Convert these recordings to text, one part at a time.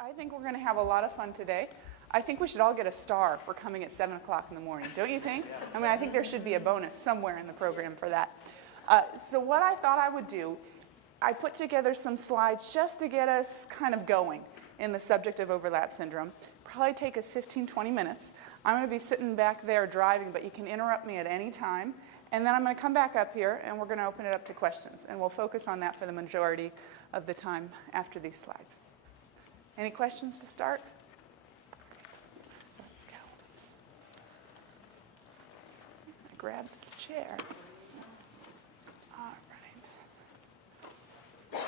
I think we're going to have a lot of fun today. I think we should all get a star for coming at 7 o'clock in the morning, don't you think? I mean, I think there should be a bonus somewhere in the program for that. So what I thought I would do, I put together some slides just to get us kind of going in the subject of overlap syndrome. Probably take us 15, 20 minutes. I'm going to be sitting back there driving, but you can interrupt me at any time. And then I'm going to come back up here, and we're going to open it up to questions. And we'll focus on that for the majority of the time after these slides. Any questions to start? Let's go. Grab this chair. All right.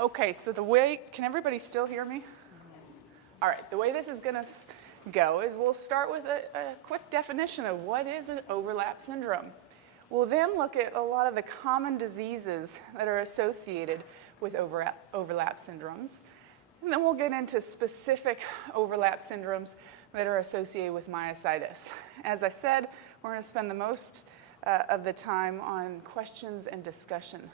Okay, so the way, can everybody still hear me? All right, the way this is going to go is we'll start with a quick definition of what is an overlap syndrome. We'll then look at a lot of the common diseases that are associated with overlap syndromes. And then we'll get into specific overlap syndromes that are associated with myositis. As I said, we're going to spend the most of the time on questions and discussion.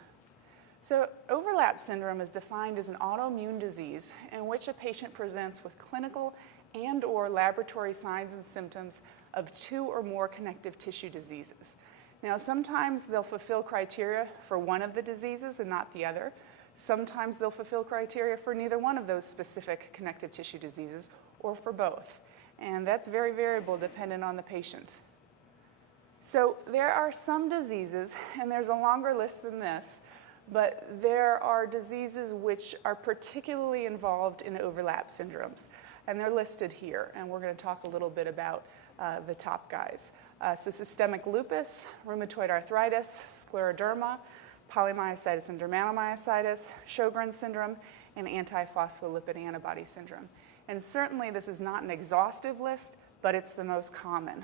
So overlap syndrome is defined as an autoimmune disease in which a patient presents with clinical and/or laboratory signs and symptoms of 2 or more connective tissue diseases. Now, sometimes they'll fulfill criteria for one of the diseases and not the other. Sometimes they'll fulfill criteria for neither one of those specific connective tissue diseases or for both. And that's very variable dependent on the patient. So there are some diseases, and there's a longer list than this, but there are diseases which are particularly involved in overlap syndromes. And they're listed here, and we're going to talk a little bit about the top guys. So systemic lupus, rheumatoid arthritis, scleroderma, polymyositis and dermatomyositis, Sjogren syndrome, and antiphospholipid antibody syndrome. And certainly this is not an exhaustive list, but it's the most common.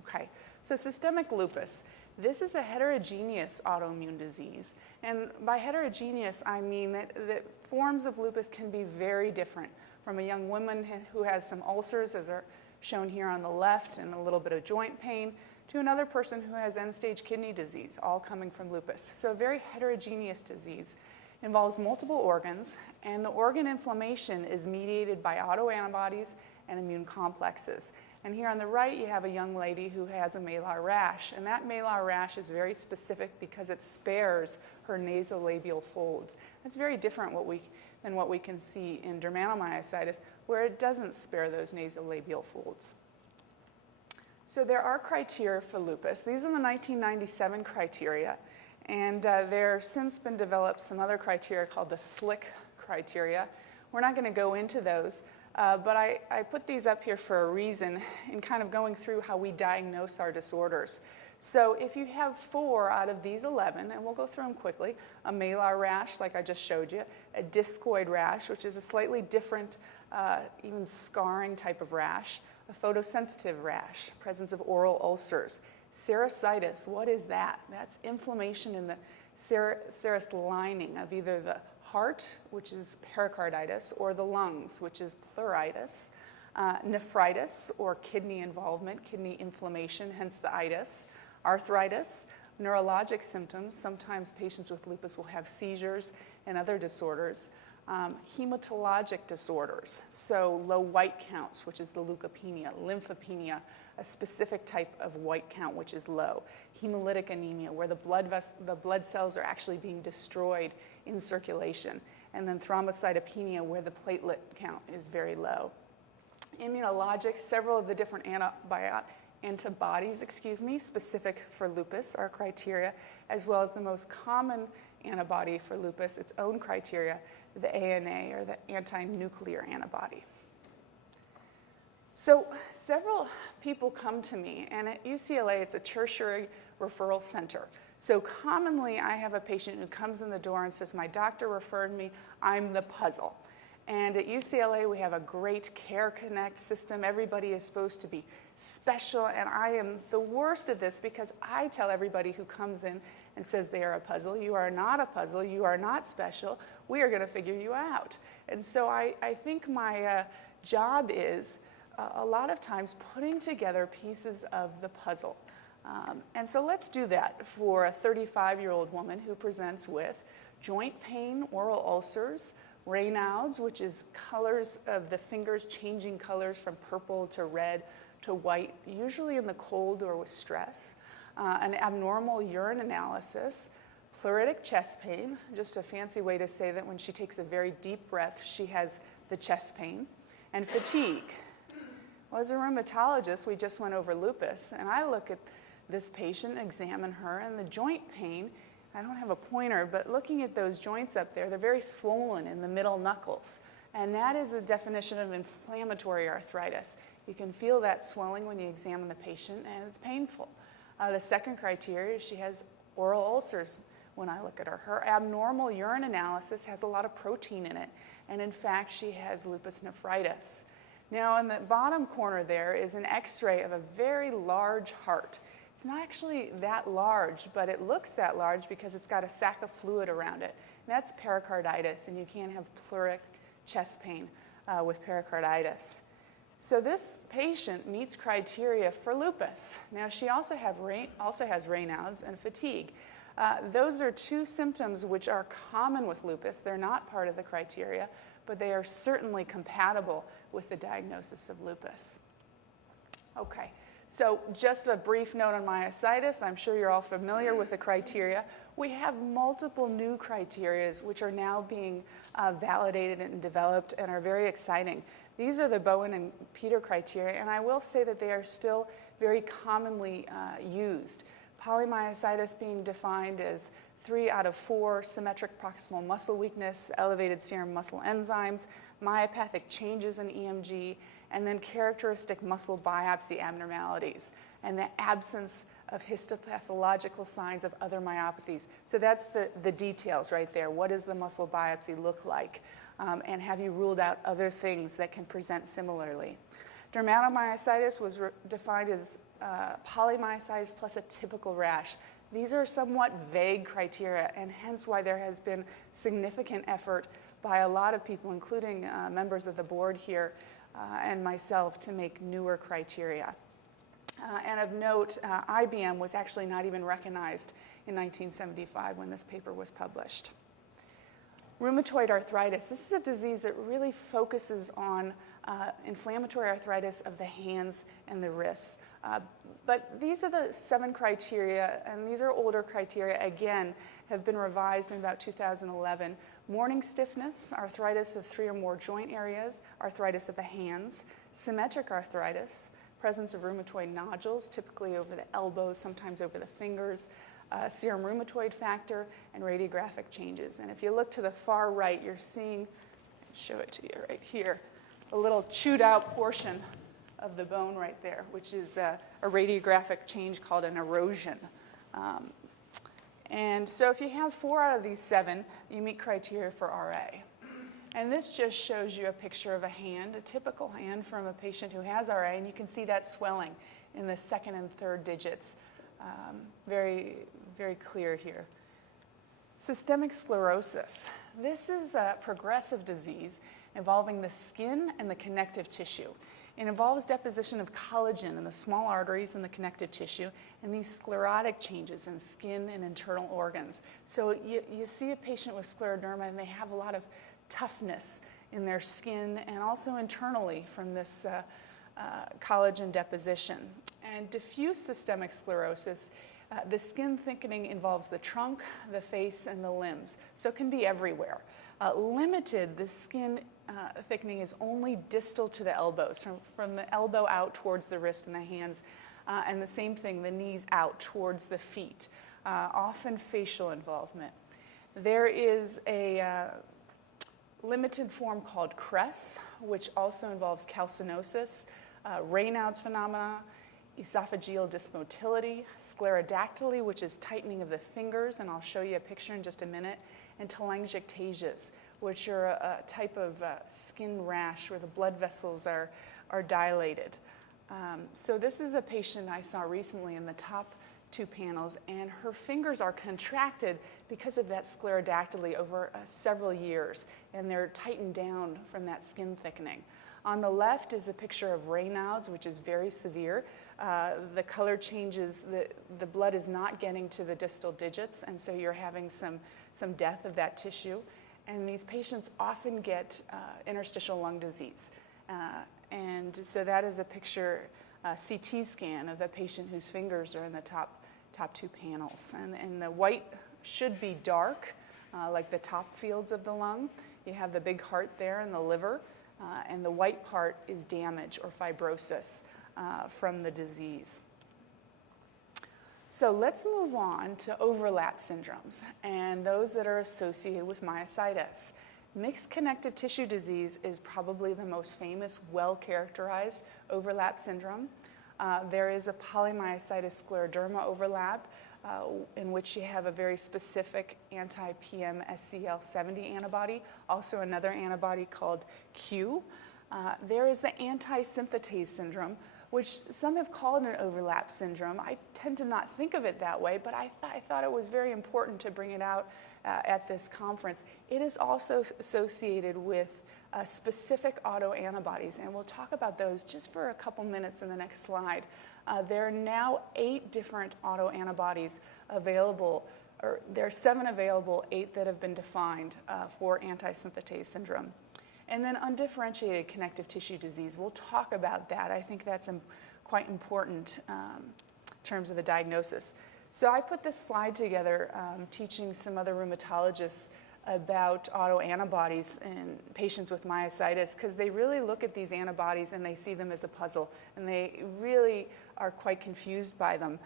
Okay, so systemic lupus. This is a heterogeneous autoimmune disease. And by heterogeneous, I mean that forms of lupus can be very different, from a young woman who has some ulcers, as are shown here on the left, and a little bit of joint pain, to another person who has end-stage kidney disease, all coming from lupus. So a very heterogeneous disease. Involves multiple organs, and the organ inflammation is mediated by autoantibodies and immune complexes. And here on the right, you have a young lady who has a malar rash, and that malar rash is very specific because it spares her nasolabial folds. That's very different than what we can see in dermatomyositis, where it doesn't spare those nasolabial folds. So there are criteria for lupus. These are the 1997 criteria, and there have since been developed some other criteria called the SLIC criteria. We're not going to go into those, but I put these up here for a reason in kind of going through how we diagnose our disorders. So if you have 4 out of these 11, and we'll go through them quickly, a malar rash, like I just showed you, a discoid rash, which is a slightly different, even scarring type of rash, a photosensitive rash, presence of oral ulcers, serositis. What is that? That's inflammation in the serous lining of either the heart, which is pericarditis, or the lungs, which is pleuritis, nephritis, or kidney involvement, kidney inflammation, hence the itis, arthritis, neurologic symptoms. Sometimes patients with lupus will have seizures and other disorders. Hematologic disorders, so low white counts, which is the leukopenia, lymphopenia, a specific type of white count, which is low. Hemolytic anemia, where the blood cells are actually being destroyed in circulation. And then thrombocytopenia, where the platelet count is very low. Immunologic, several of the different antibodies, specific for lupus are criteria, as well as the most common antibody for lupus, its own criteria, the ANA, or the anti-nuclear antibody. So several people come to me, and at UCLA, it's a tertiary referral center. So commonly, I have a patient who comes in the door and says, my doctor referred me, I'm the puzzle. And at UCLA, we have a great Care Connect system. Everybody is supposed to be special, and I am the worst at this because I tell everybody who comes in and says they are a puzzle, you are not a puzzle, you are not special, we are going to figure you out. And so I think my job is a lot of times putting together pieces of the puzzle. And so let's do that for a 35-year-old woman who presents with joint pain, oral ulcers, Raynaud's, which is colors of the fingers changing colors from purple to red to white, usually in the cold or with stress. An abnormal urine analysis, pleuritic chest pain, just a fancy way to say that when she takes a very deep breath, she has the chest pain, and fatigue. Well, as a rheumatologist, we just went over lupus, and I look at this patient, examine her, and the joint pain, I don't have a pointer, but looking at those joints up there, they're very swollen in the middle knuckles, and that is a definition of inflammatory arthritis. You can feel that swelling when you examine the patient, and it's painful. The second criteria is she has oral ulcers when I look at her. Her abnormal urine analysis has a lot of protein in it, and in fact, she has lupus nephritis. Now, in the bottom corner there is an x-ray of a very large heart. It's not actually that large, but it looks that large because it's got a sac of fluid around it. And that's pericarditis, and you can't have pleuritic chest pain with pericarditis. So this patient meets criteria for lupus. Now, she also has Raynaud's and fatigue. Those are two symptoms which are common with lupus. They're not part of the criteria, but they are certainly compatible with the diagnosis of lupus. Okay, so just a brief note on myositis. I'm sure you're all familiar with the criteria. We have multiple new criteria which are now being validated and developed and are very exciting. These are the Bowen and Peter criteria, and I will say that they are still very commonly used. Polymyositis being defined as 3 out of 4 symmetric proximal muscle weakness, elevated serum muscle enzymes, myopathic changes in EMG, and then characteristic muscle biopsy abnormalities, and the absence of histopathological signs of other myopathies. So that's the details right there. What does the muscle biopsy look like? And have you ruled out other things that can present similarly? Dermatomyositis was defined as polymyositis plus a typical rash. These are somewhat vague criteria, and hence why there has been significant effort by a lot of people, including members of the board here and myself, to make newer criteria. And of note, IBM was actually not even recognized in 1975 when this paper was published. Rheumatoid arthritis. This is a disease that really focuses on inflammatory arthritis of the hands and the wrists. But these are the 7 criteria, and these are older criteria, again, have been revised in about 2011. Morning stiffness, arthritis of 3 or more joint areas, arthritis of the hands, symmetric arthritis, presence of rheumatoid nodules, typically over the elbows, sometimes over the fingers, serum rheumatoid factor, and radiographic changes. And if you look to the far right, you're seeing, I'll show it to you right here, a little chewed out portion of the bone right there, which is a radiographic change called an erosion. And so if you have 4 out of these 7, you meet criteria for RA. And this just shows you a picture of a hand, a typical hand from a patient who has RA, and you can see that swelling in the 2nd and 3rd digits. Very, very clear here. Systemic sclerosis. This is a progressive disease involving the skin and the connective tissue. It involves deposition of collagen in the small arteries and the connective tissue, and these sclerotic changes in skin and internal organs. So you see a patient with scleroderma, and they have a lot of toughness in their skin and also internally from this collagen deposition. And diffuse systemic sclerosis, the skin thickening involves the trunk, the face, and the limbs, so it can be everywhere. Limited, the skin thickening is only distal to the elbows, from the elbow out towards the wrist and the hands, and the same thing, the knees out towards the feet, often facial involvement. There is a limited form called CRESS, which also involves calcinosis, Raynaud's phenomena, esophageal dysmotility, sclerodactyly, which is tightening of the fingers, and I'll show you a picture in just a minute, and telangiectasias, which are a type of skin rash where the blood vessels are dilated. So this is a patient I saw recently in the top 2 panels, and her fingers are contracted because of that sclerodactyly over several years, and they're tightened down from that skin thickening. On the left is a picture of Raynaud's, which is very severe. The color changes, the blood is not getting to the distal digits, and so you're having some death of that tissue. And these patients often get interstitial lung disease. And so that is a picture, CT scan of the patient whose fingers are in the top two panels. And the white should be dark, like the top fields of the lung. You have the big heart there and the liver, and the white part is damage or fibrosis from the disease. So let's move on to overlap syndromes and those that are associated with myositis. Mixed connective tissue disease is probably the most famous, well-characterized overlap syndrome. There is a polymyositis scleroderma overlap in which you have a very specific anti-PM-SCL70 antibody, also another antibody called Q. There is the anti-synthetase syndrome, which some have called an overlap syndrome. I tend to not think of it that way, but I thought it was very important to bring it out at this conference. It is also associated with specific autoantibodies, and we'll talk about those just for a couple minutes in the next slide. There are now 8 different autoantibodies available, or there are 7 available, 8 that have been defined for anti-synthetase syndrome. And then undifferentiated connective tissue disease, we'll talk about that. I think that's quite important in terms of a diagnosis. So I put this slide together teaching some other rheumatologists about autoantibodies in patients with myositis, because they really look at these antibodies and they see them as a puzzle, and they really are quite confused by them.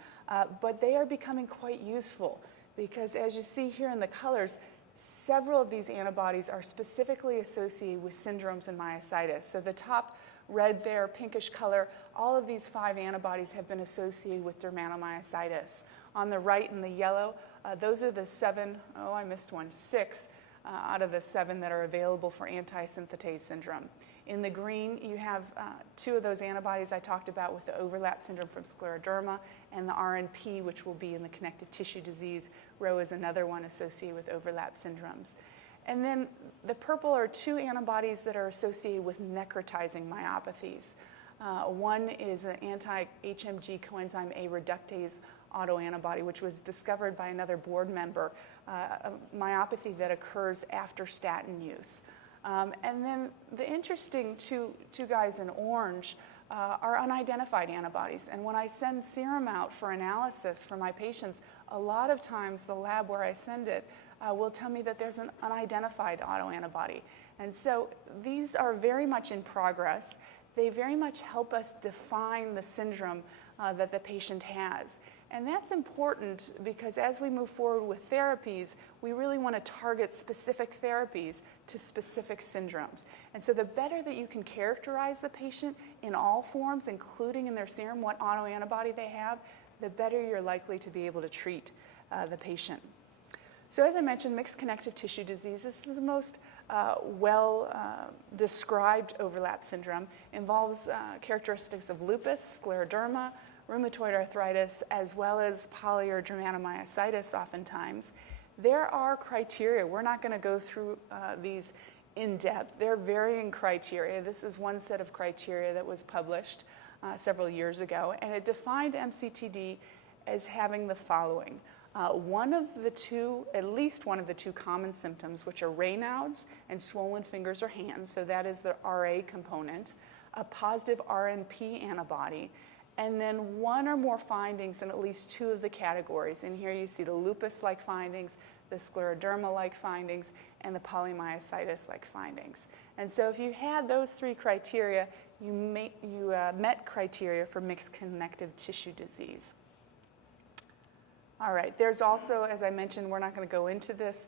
But they are becoming quite useful, because as you see here in the colors, several of these antibodies are specifically associated with syndromes in myositis. So the top red there, pinkish color, all of these 5 antibodies have been associated with dermatomyositis. On the right in the yellow, those are the 7, oh, I missed one, 6 out of the 7 that are available for anti-synthetase syndrome. In the green, you have 2 of those antibodies I talked about with the overlap syndrome from scleroderma, and the RNP, which will be in the connective tissue disease row, is another one associated with overlap syndromes. And then the purple are 2 antibodies that are associated with necrotizing myopathies. One is an anti-HMG coenzyme A reductase autoantibody, which was discovered by another board member, a myopathy that occurs after statin use. And then the interesting two guys in orange are unidentified antibodies. And when I send serum out for analysis for my patients, a lot of times the lab where I send it will tell me that there's an unidentified autoantibody. And so these are very much in progress. They very much help us define the syndrome that the patient has. And that's important because as we move forward with therapies, we really want to target specific therapies to specific syndromes. And so the better that you can characterize the patient in all forms, including in their serum, what autoantibody they have, the better you're likely to be able to treat the patient. So as I mentioned, mixed connective tissue disease, this is the most described overlap syndrome. Involves characteristics of lupus, scleroderma, rheumatoid arthritis, as well as poly or dermatomyositis oftentimes. There are criteria. We're not going to go through these in depth. There are varying criteria. This is one set of criteria that was published several years ago, and it defined MCTD as having the following. One of the 2, at least one of the 2 common symptoms, which are Raynaud's and swollen fingers or hands, so that is the RA component, a positive RNP antibody, and then 1 or more findings in at least 2 of the categories. And here you see the lupus-like findings, the scleroderma-like findings, and the polymyositis-like findings. And so if you had those 3 criteria, you met criteria for mixed connective tissue disease. All right, there's also, as I mentioned, we're not going to go into this,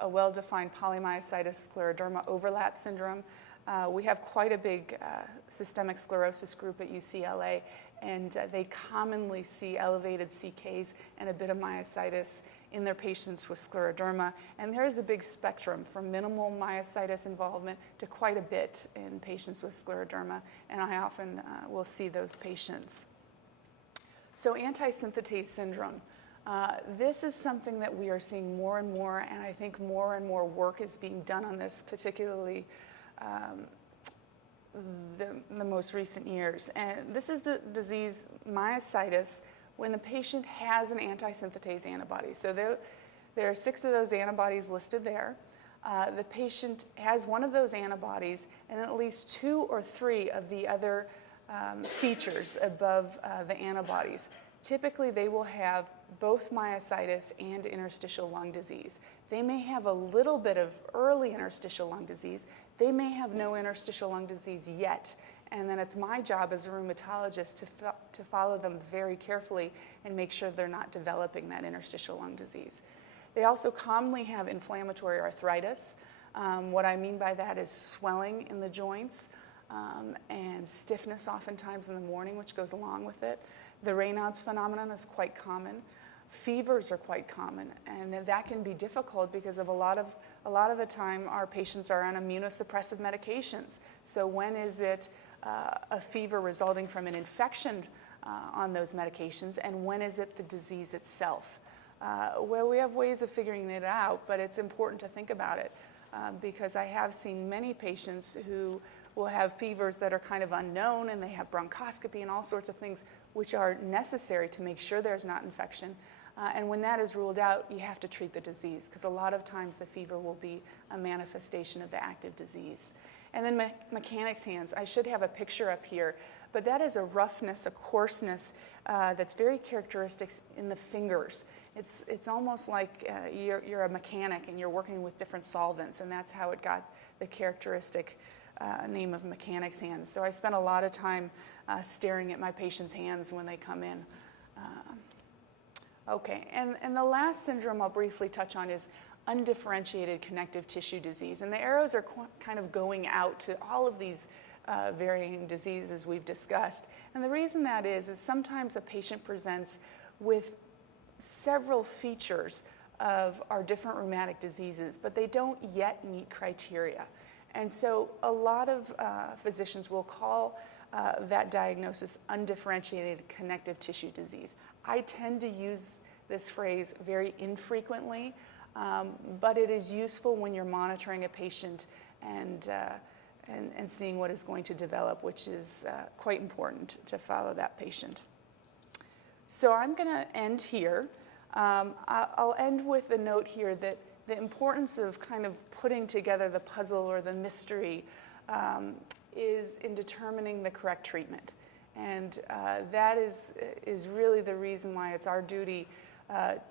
a well-defined polymyositis scleroderma overlap syndrome. We have quite a big systemic sclerosis group at UCLA, and they commonly see elevated CKs and a bit of myositis in their patients with scleroderma. And there is a big spectrum from minimal myositis involvement to quite a bit in patients with scleroderma, and I often will see those patients. So anti-synthetase syndrome. This is something that we are seeing more and more, and I think more and more work is being done on this, particularly the most recent years. And this is disease myositis when the patient has an anti-synthetase antibody. So there are 6 of those antibodies listed there. the patient has one of those antibodies and at least 2 or 3 of the other features above the antibodies. Typically, they will have both myositis and interstitial lung disease. They may have a little bit of early interstitial lung disease. They may have no interstitial lung disease yet. And then it's my job as a rheumatologist to follow them very carefully and make sure they're not developing that interstitial lung disease. They also commonly have inflammatory arthritis. What I mean by that is swelling in the joints and stiffness oftentimes in the morning, which goes along with it. The Raynaud's phenomenon is quite common. Fevers are quite common, and that can be difficult because of a lot of the time our patients are on immunosuppressive medications. So when is it a fever resulting from an infection on those medications, and when is it the disease itself? Well, we have ways of figuring it out, but it's important to think about it because I have seen many patients who will have fevers that are kind of unknown, and they have bronchoscopy and all sorts of things which are necessary to make sure there's not infection. And when that is ruled out, you have to treat the disease because a lot of times the fever will be a manifestation of the active disease. And then mechanics hands. I should have a picture up here, but that is a roughness, a coarseness that's very characteristic in the fingers. It's almost like you're a mechanic and you're working with different solvents, and that's how it got the characteristic name of mechanics hands. So I spent a lot of time staring at my patients' hands when they come in. Okay, and the last syndrome I'll briefly touch on is undifferentiated connective tissue disease. And the arrows are kind of going out to all of these varying diseases we've discussed. And the reason that is sometimes a patient presents with several features of our different rheumatic diseases, but they don't yet meet criteria. And so a lot of physicians will call that diagnosis undifferentiated connective tissue disease. I tend to use this phrase very infrequently, but it is useful when you're monitoring a patient and seeing what is going to develop, which is quite important to follow that patient. So I'm going to end here. I'll end with a note here that the importance of kind of putting together the puzzle or the mystery is in determining the correct treatment. And that is really the reason why it's our duty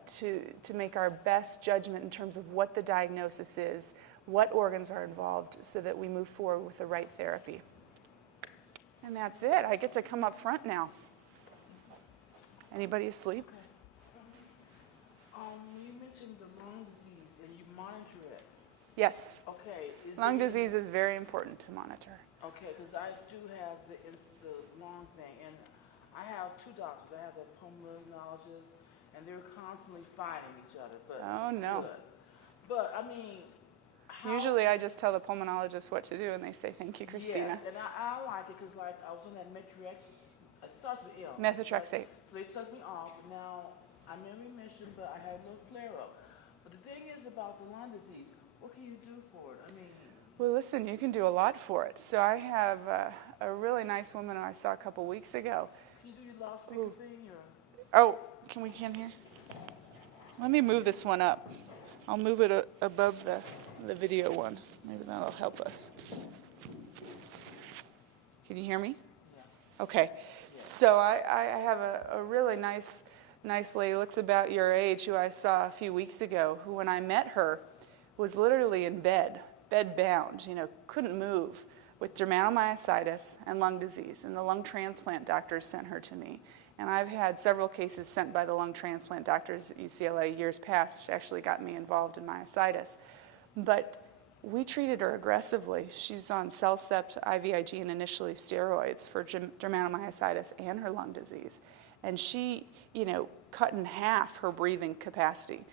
to make our best judgment in terms of what the diagnosis is, what organs are involved, so that we move forward with the right therapy. And that's it. I get to come up front now. Anybody asleep? Okay. You mentioned the lung disease and you monitor it. Yes. Okay. Lung disease is very important to monitor. Okay, because I do have the lung thing, and I have 2 doctors. I have a pulmonologist, and they're constantly fighting each other. But Oh, no. Good. But I mean, Usually I just tell the pulmonologist what to do, and they say, thank you, Christina. Yeah, and I like it because like I was on that methotrexate. It starts with M. Methotrexate. So they took me off. Now I'm in remission, but I had a little flare-up. But the thing is about the lung disease, what can you do for it? I mean, Well, listen, you can do a lot for it. So I have a really nice woman I saw a couple weeks ago. can you do your loudspeaker thing? Or? Oh, can we hear? Let me move this one up. I'll move it above the video one. Maybe that'll help us. Can you hear me? Yeah. Okay. So I have a really nice lady, looks about your age, who I saw a few weeks ago, who when I met her was literally in bed bound, couldn't move, with dermatomyositis and lung disease. And the lung transplant doctors sent her to me. And I've had several cases sent by the lung transplant doctors at UCLA years past, which actually got me involved in myositis. But we treated her aggressively. She's on Cellcept, IVIG, and initially steroids for dermatomyositis and her lung disease. And she, cut in half her breathing capacity,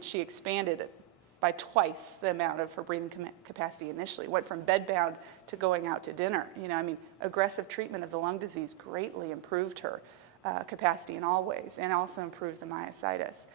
she expanded it by twice the amount of her breathing capacity initially. Went from bedbound to going out to dinner. Aggressive treatment of the lung disease greatly improved her capacity in all ways, and also improved the myositis.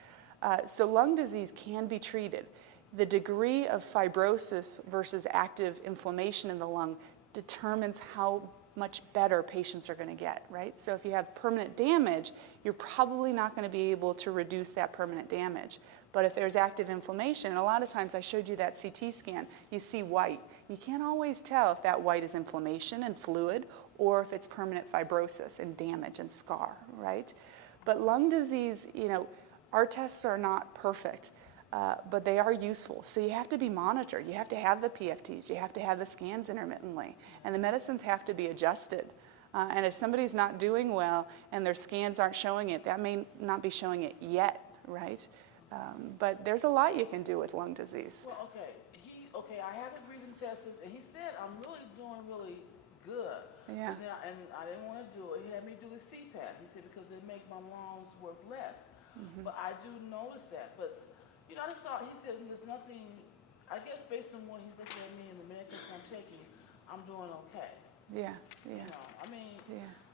So lung disease can be treated. The degree of fibrosis versus active inflammation in the lung determines how much better patients are going to get, right? So if you have permanent damage, you're probably not going to be able to reduce that permanent damage. But if there's active inflammation, and a lot of times I showed you that CT scan, you see white. You can't always tell if that white is inflammation and fluid or if it's permanent fibrosis and damage and scar, right? But lung disease, our tests are not perfect, but they are useful. So you have to be monitored. You have to have the PFTs. You have to have the scans intermittently. And the medicines have to be adjusted. And if somebody's not doing well and their scans aren't showing it, that may not be showing it yet, right? But there's a lot you can do with lung disease. Well, I had the breathing tests, and he said I'm really doing really good. Yeah. And I didn't want to do it. He had me do a CPAP. He said because it make my lungs work less. Mm-hmm. But I do notice that. But I just thought he said there's nothing. I guess based on what he's looking at me and the medication I'm taking, I'm doing okay. Yeah.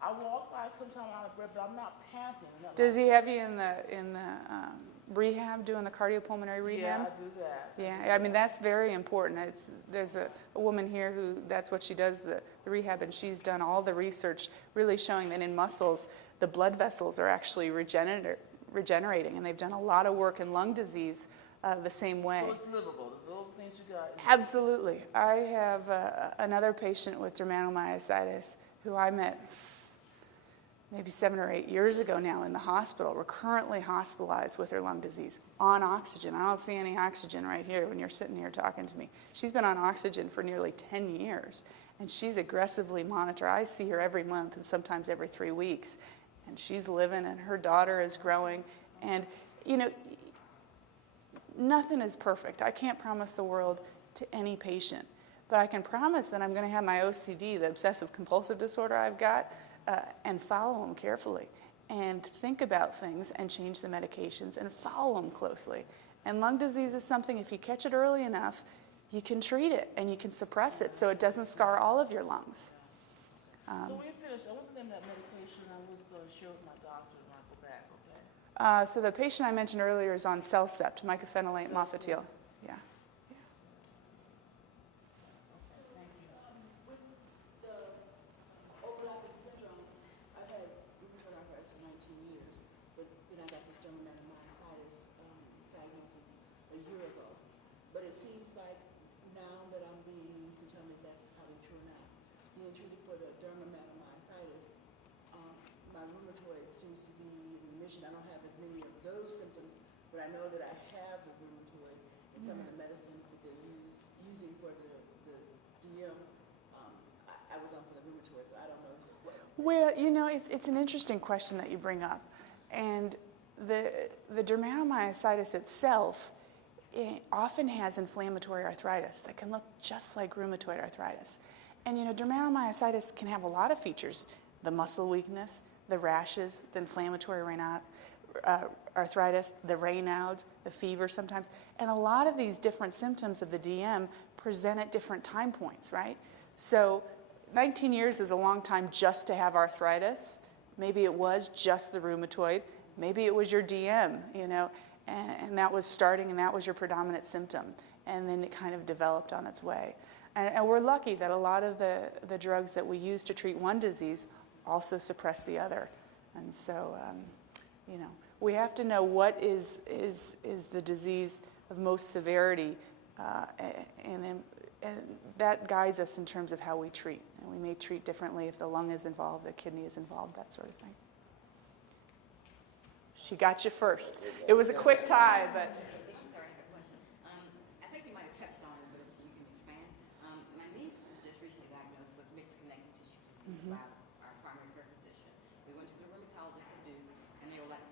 I walk like sometimes out of breath, but I'm not panting. Does he have you in the rehab, doing the cardiopulmonary rehab? Yeah, I do that. Yeah, I mean, that's very important. There's a woman here who, that's what she does, the rehab, and she's done all the research really showing that in muscles, the blood vessels are actually regenerating, and they've done a lot of work in lung disease the same way. So it's livable, the little things you got. Absolutely. I have another patient with dermatomyositis who I met maybe 7 or 8 years ago now in the hospital. We're currently hospitalized with her lung disease on oxygen. I don't see any oxygen right here when you're sitting here talking to me. She's been on oxygen for nearly 10 years, and she's aggressively monitored. I see her every month and sometimes every 3 weeks, and she's living, and her daughter is growing. And, nothing is perfect. I can't promise the world to any patient, but I can promise that I'm going to have my OCD, the obsessive compulsive disorder I've got, and follow them carefully and think about things and change the medications and follow them closely. And lung disease is something, if you catch it early enough, you can treat it and you can suppress it so it doesn't scar all of your lungs. So when you finish, I want to name that medication. I was going to share with my doctor when I go back, okay? So the patient I mentioned earlier is on Cellcept, mycophenolate mofetil. Yeah. With the overlapping syndrome, I've had rheumatoid arthritis for 19 years, but then I got this dermatomyositis diagnosis a year ago. But it seems like now that I'm being, you can tell me if that's probably true or not, being treated for the dermatomyositis, my rheumatoid seems to be in remission. I don't have as many of those symptoms, but I know that I have the rheumatoid, and some of the medicines that they're using for the DM, I was on for the rheumatoid, so I don't know what. Well, it's an interesting question that you bring up. And the dermatomyositis itself often has inflammatory arthritis that can look just like rheumatoid arthritis. And, dermatomyositis can have a lot of features: the muscle weakness, the rashes, the inflammatory arthritis, the Raynaud's, the fever sometimes. And a lot of these different symptoms of the DM present at different time points, right? So 19 years is a long time just to have arthritis. Maybe it was just the rheumatoid. Maybe it was your DM, and that was starting and that was your predominant symptom. And then it kind of developed on its way. And we're lucky that a lot of the drugs that we use to treat one disease also suppress the other. And so, we have to know what is the disease of most severity, and that guides us in terms of how we treat. And we may treat differently if the lung is involved, the kidney is involved, that sort of thing. She got you first. It was a quick tie, but. Sorry, I have a question. I think you might have touched on it, but if you can expand. My niece was just recently diagnosed with mixed connective tissue disease by our primary care physician. We went to the rheumatologist at Duke, and they were like,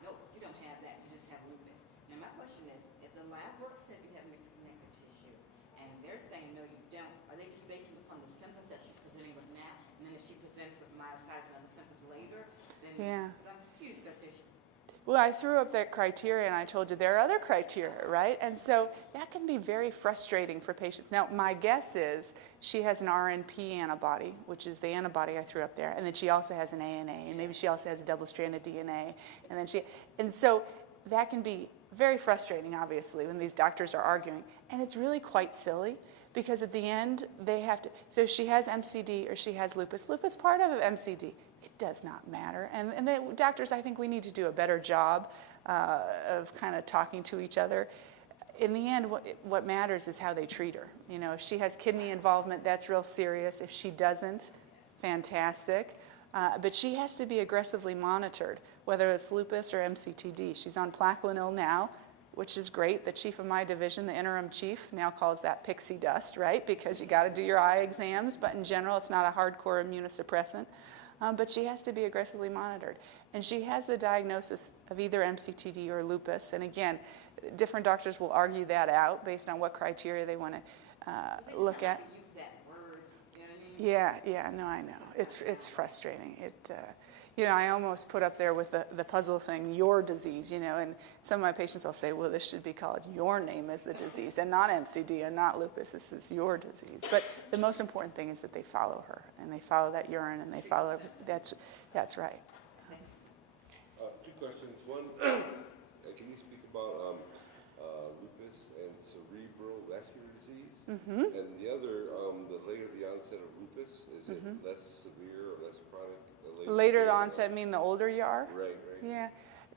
nope, you don't have that, you just have lupus. Now my question is, if the lab work said you have mixed connective tissue, and they're saying no, you don't, are they just basing it upon the symptoms that she's presenting with now, and then if she presents with myositis and other symptoms later, then I'm confused because there's. Well, I threw up that criteria and I told you there are other criteria, right? And so that can be very frustrating for patients. Now, my guess is she has an RNP antibody, which is the antibody I threw up there, and then she also has an ANA, and maybe she also has a double-stranded DNA, and so that can be very frustrating, obviously, when these doctors are arguing. And it's really quite silly because at the end they have to, so she has MCD or she has lupus. Lupus part of MCD. It does not matter. And the doctors, I think we need to do a better job of kind of talking to each other. In the end, what matters is how they treat her. You know, if she has kidney involvement, that's real serious. If she doesn't, fantastic. But she has to be aggressively monitored, whether it's lupus or MCTD. She's on Plaquenil now, which is great. The chief of my division, the interim chief, now calls that pixie dust, right? Because you got to do your eye exams, but in general, it's not a hardcore immunosuppressant. But she has to be aggressively monitored. And she has the diagnosis of either MCTD or lupus. And again, different doctors will argue that out based on what criteria they want to look at. Use that word, you know what I mean? Yeah, no, I know. It's frustrating. You know, I almost put up there with the puzzle thing, your disease, you know, and some of my patients will say, well, this should be called your name as the disease and not MCD and not lupus. This is your disease. But the most important thing is that they follow her and they follow that urine and they follow, that's right. Two questions. One, can you speak about lupus and cerebral vascular disease? Mm-hmm. And the other, the later the onset of lupus, is it less severe or less chronic? Later the onset mean the older you are? Right. Yeah.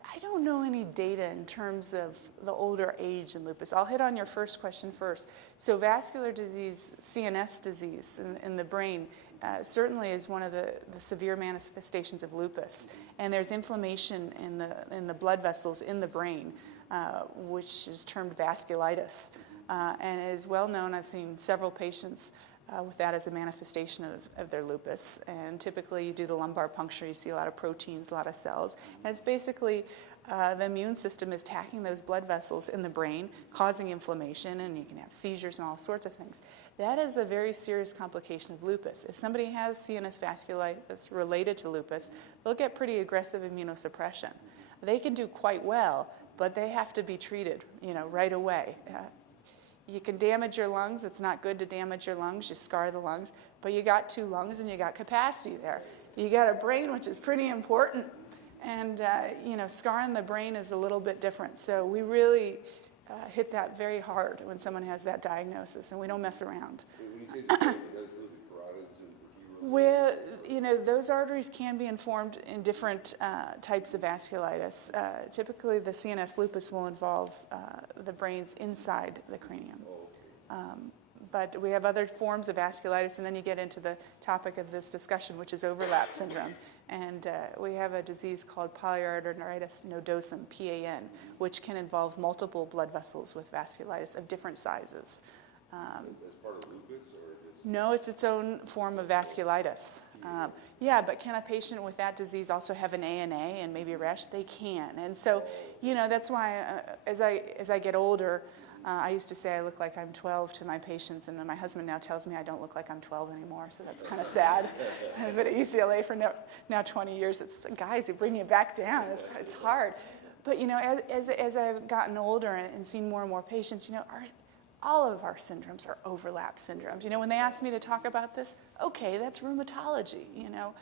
I don't know any data in terms of the older age in lupus. I'll hit on your first question first. So vascular disease, CNS disease in the brain, certainly is one of the severe manifestations of lupus. And there's inflammation in the blood vessels in the brain, which is termed vasculitis. And it is well known. I've seen several patients with that as a manifestation of their lupus. And typically you do the lumbar puncture, you see a lot of proteins, a lot of cells. And it's basically the immune system is attacking those blood vessels in the brain, causing inflammation, and you can have seizures and all sorts of things. That is a very serious complication of lupus. If somebody has CNS vasculitis related to lupus, they'll get pretty aggressive immunosuppression. They can do quite well, but they have to be treated, you know, right away. You can damage your lungs. It's not good to damage your lungs. You scar the lungs. But you got 2 lungs and you got capacity there. You got a brain, which is pretty important. And, you know, scarring the brain is a little bit different. So we really hit that very hard when someone has that diagnosis, and we don't mess around. When you say the brain, is that include the carotids and vertebrals? Well, you know, those arteries can be informed in different types of vasculitis. Typically, the CNS lupus will involve the brains inside the cranium. But we have other forms of vasculitis, and then you get into the topic of this discussion, which is overlap syndrome. And we have a disease called polyarteritis nodosum, PAN, which can involve multiple blood vessels with vasculitis of different sizes. As part of lupus, or just? No, it's its own form of vasculitis. Yeah, but can a patient with that disease also have an ANA and maybe a rash? They can. And so, you know, that's why as I get older, I used to say I look like I'm 12 to my patients, and then my husband now tells me I don't look like I'm 12 anymore, so that's kind of sad. I've been at UCLA for now 20 years. It's the guys who bring you back down. It's hard. But, you know, as I've gotten older and seen more and more patients, you know, all of our syndromes are overlap syndromes. You know, when they ask me to talk about this, okay, that's rheumatology, you know.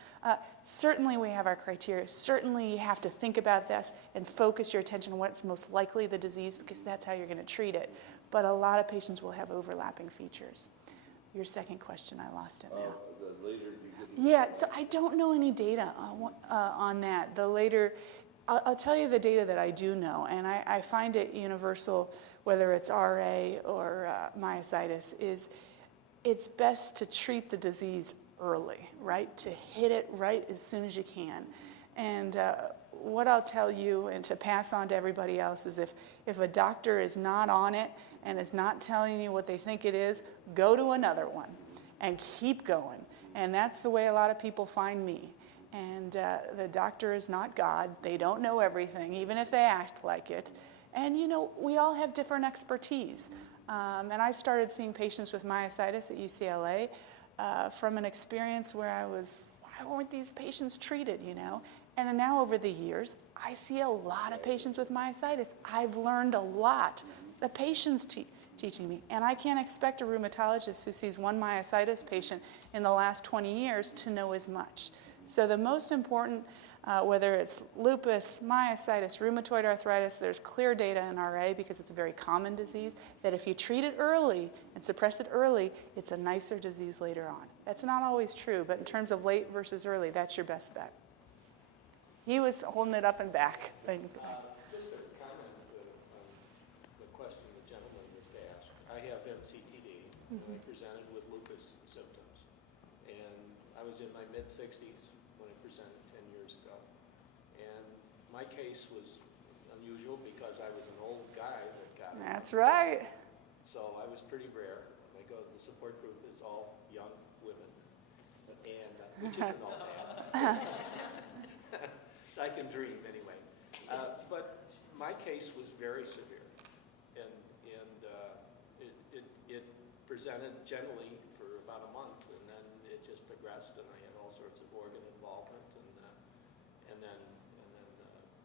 Certainly we have our criteria. Certainly you have to think about this and focus your attention on what's most likely the disease, because that's how you're going to treat it. But a lot of patients will have overlapping features. Your second question, I lost it now. The later you get. Yeah, so I don't know any data on that. The later, I'll tell you the data that I do know, and I find it universal, whether it's RA or myositis, is it's best to treat the disease early, right? To hit it right as soon as you can. And what I'll tell you, and to pass on to everybody else, is if a doctor is not on it and is not telling you what they think it is, go to another one and keep going. And that's the way a lot of people find me. And the doctor is not God. They don't know everything, even if they act like it. And, you know, we all have different expertise. And I started seeing patients with myositis at UCLA from an experience where why weren't these patients treated, you know? And now over the years, I see a lot of patients with myositis. I've learned a lot. The patients teaching me. And I can't expect a rheumatologist who sees one myositis patient in the last 20 years to know as much. So the most important whether it's lupus, myositis, rheumatoid arthritis, there's clear data in RA because it's a very common disease that if you treat it early and suppress it early, it's a nicer disease later on. That's not always true, but in terms of late versus early, that's your best bet. He was holding it up and back. Just a comment on the question the gentleman just asked. I have MCTD, and I presented with lupus symptoms. And I was in my mid-60s when I presented 10 years ago. And my case was unusual because I was an old guy that got it. That's right. So I was pretty rare. The support group is all young women, and which isn't all bad. So I can dream anyway. But my case was very severe, and it presented generally for about a month, and then it just progressed, and I had all sorts of organ involvement, and then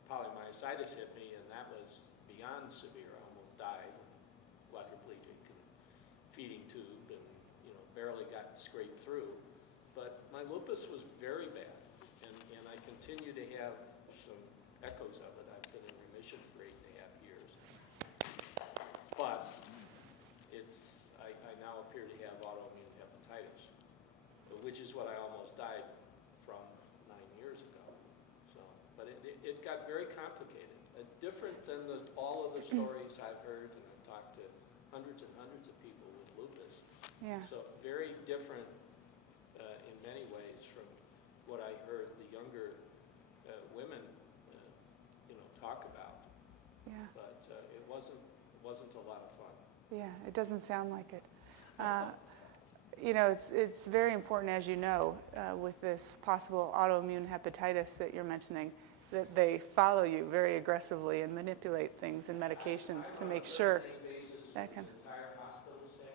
polymyositis hit me, and that was beyond severe. I almost died, quadriplegic, and feeding tube, and barely got scraped through. But my lupus was very bad, and I continue to have some echoes of it. I've been in remission for 8.5 years. But I now appear to have autoimmune hepatitis, which is what I almost died from 9 years ago. So, but it got very complicated, different than all of the stories I've heard, and I've talked to hundreds and hundreds of people with lupus. Yeah. So very different in many ways from what I heard the younger women, talk about. Yeah. But it wasn't a lot of fun. Yeah, it doesn't sound like it. It's very important, as you know, with this possible autoimmune hepatitis that you're mentioning, that they follow you very aggressively and manipulate things and medications to make sure that can.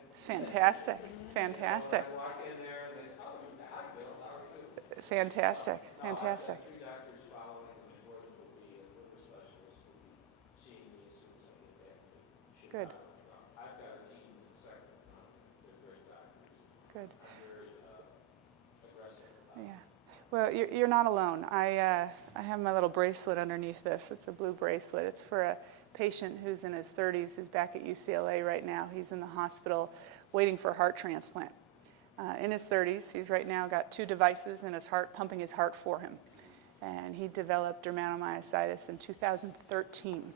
It's fantastic, fantastic. I walk in there and they say, "Oh, you're not Bill, how are you?" Fantastic, fantastic. 3 doctors following, and the 4th will be a liver specialist who will be seeing me as soon as I get back to Chicago. Good. I've got a team in the second. They're great doctors. Good. Very aggressive. Yeah. Well, you're not alone. I have my little bracelet underneath this. It's a blue bracelet. It's for a patient who's in his 30s, who's back at UCLA right now. He's in the hospital waiting for a heart transplant. In his 30s, he's right now got 2 devices in his heart, pumping his heart for him. And he developed dermatomyositis in 2013.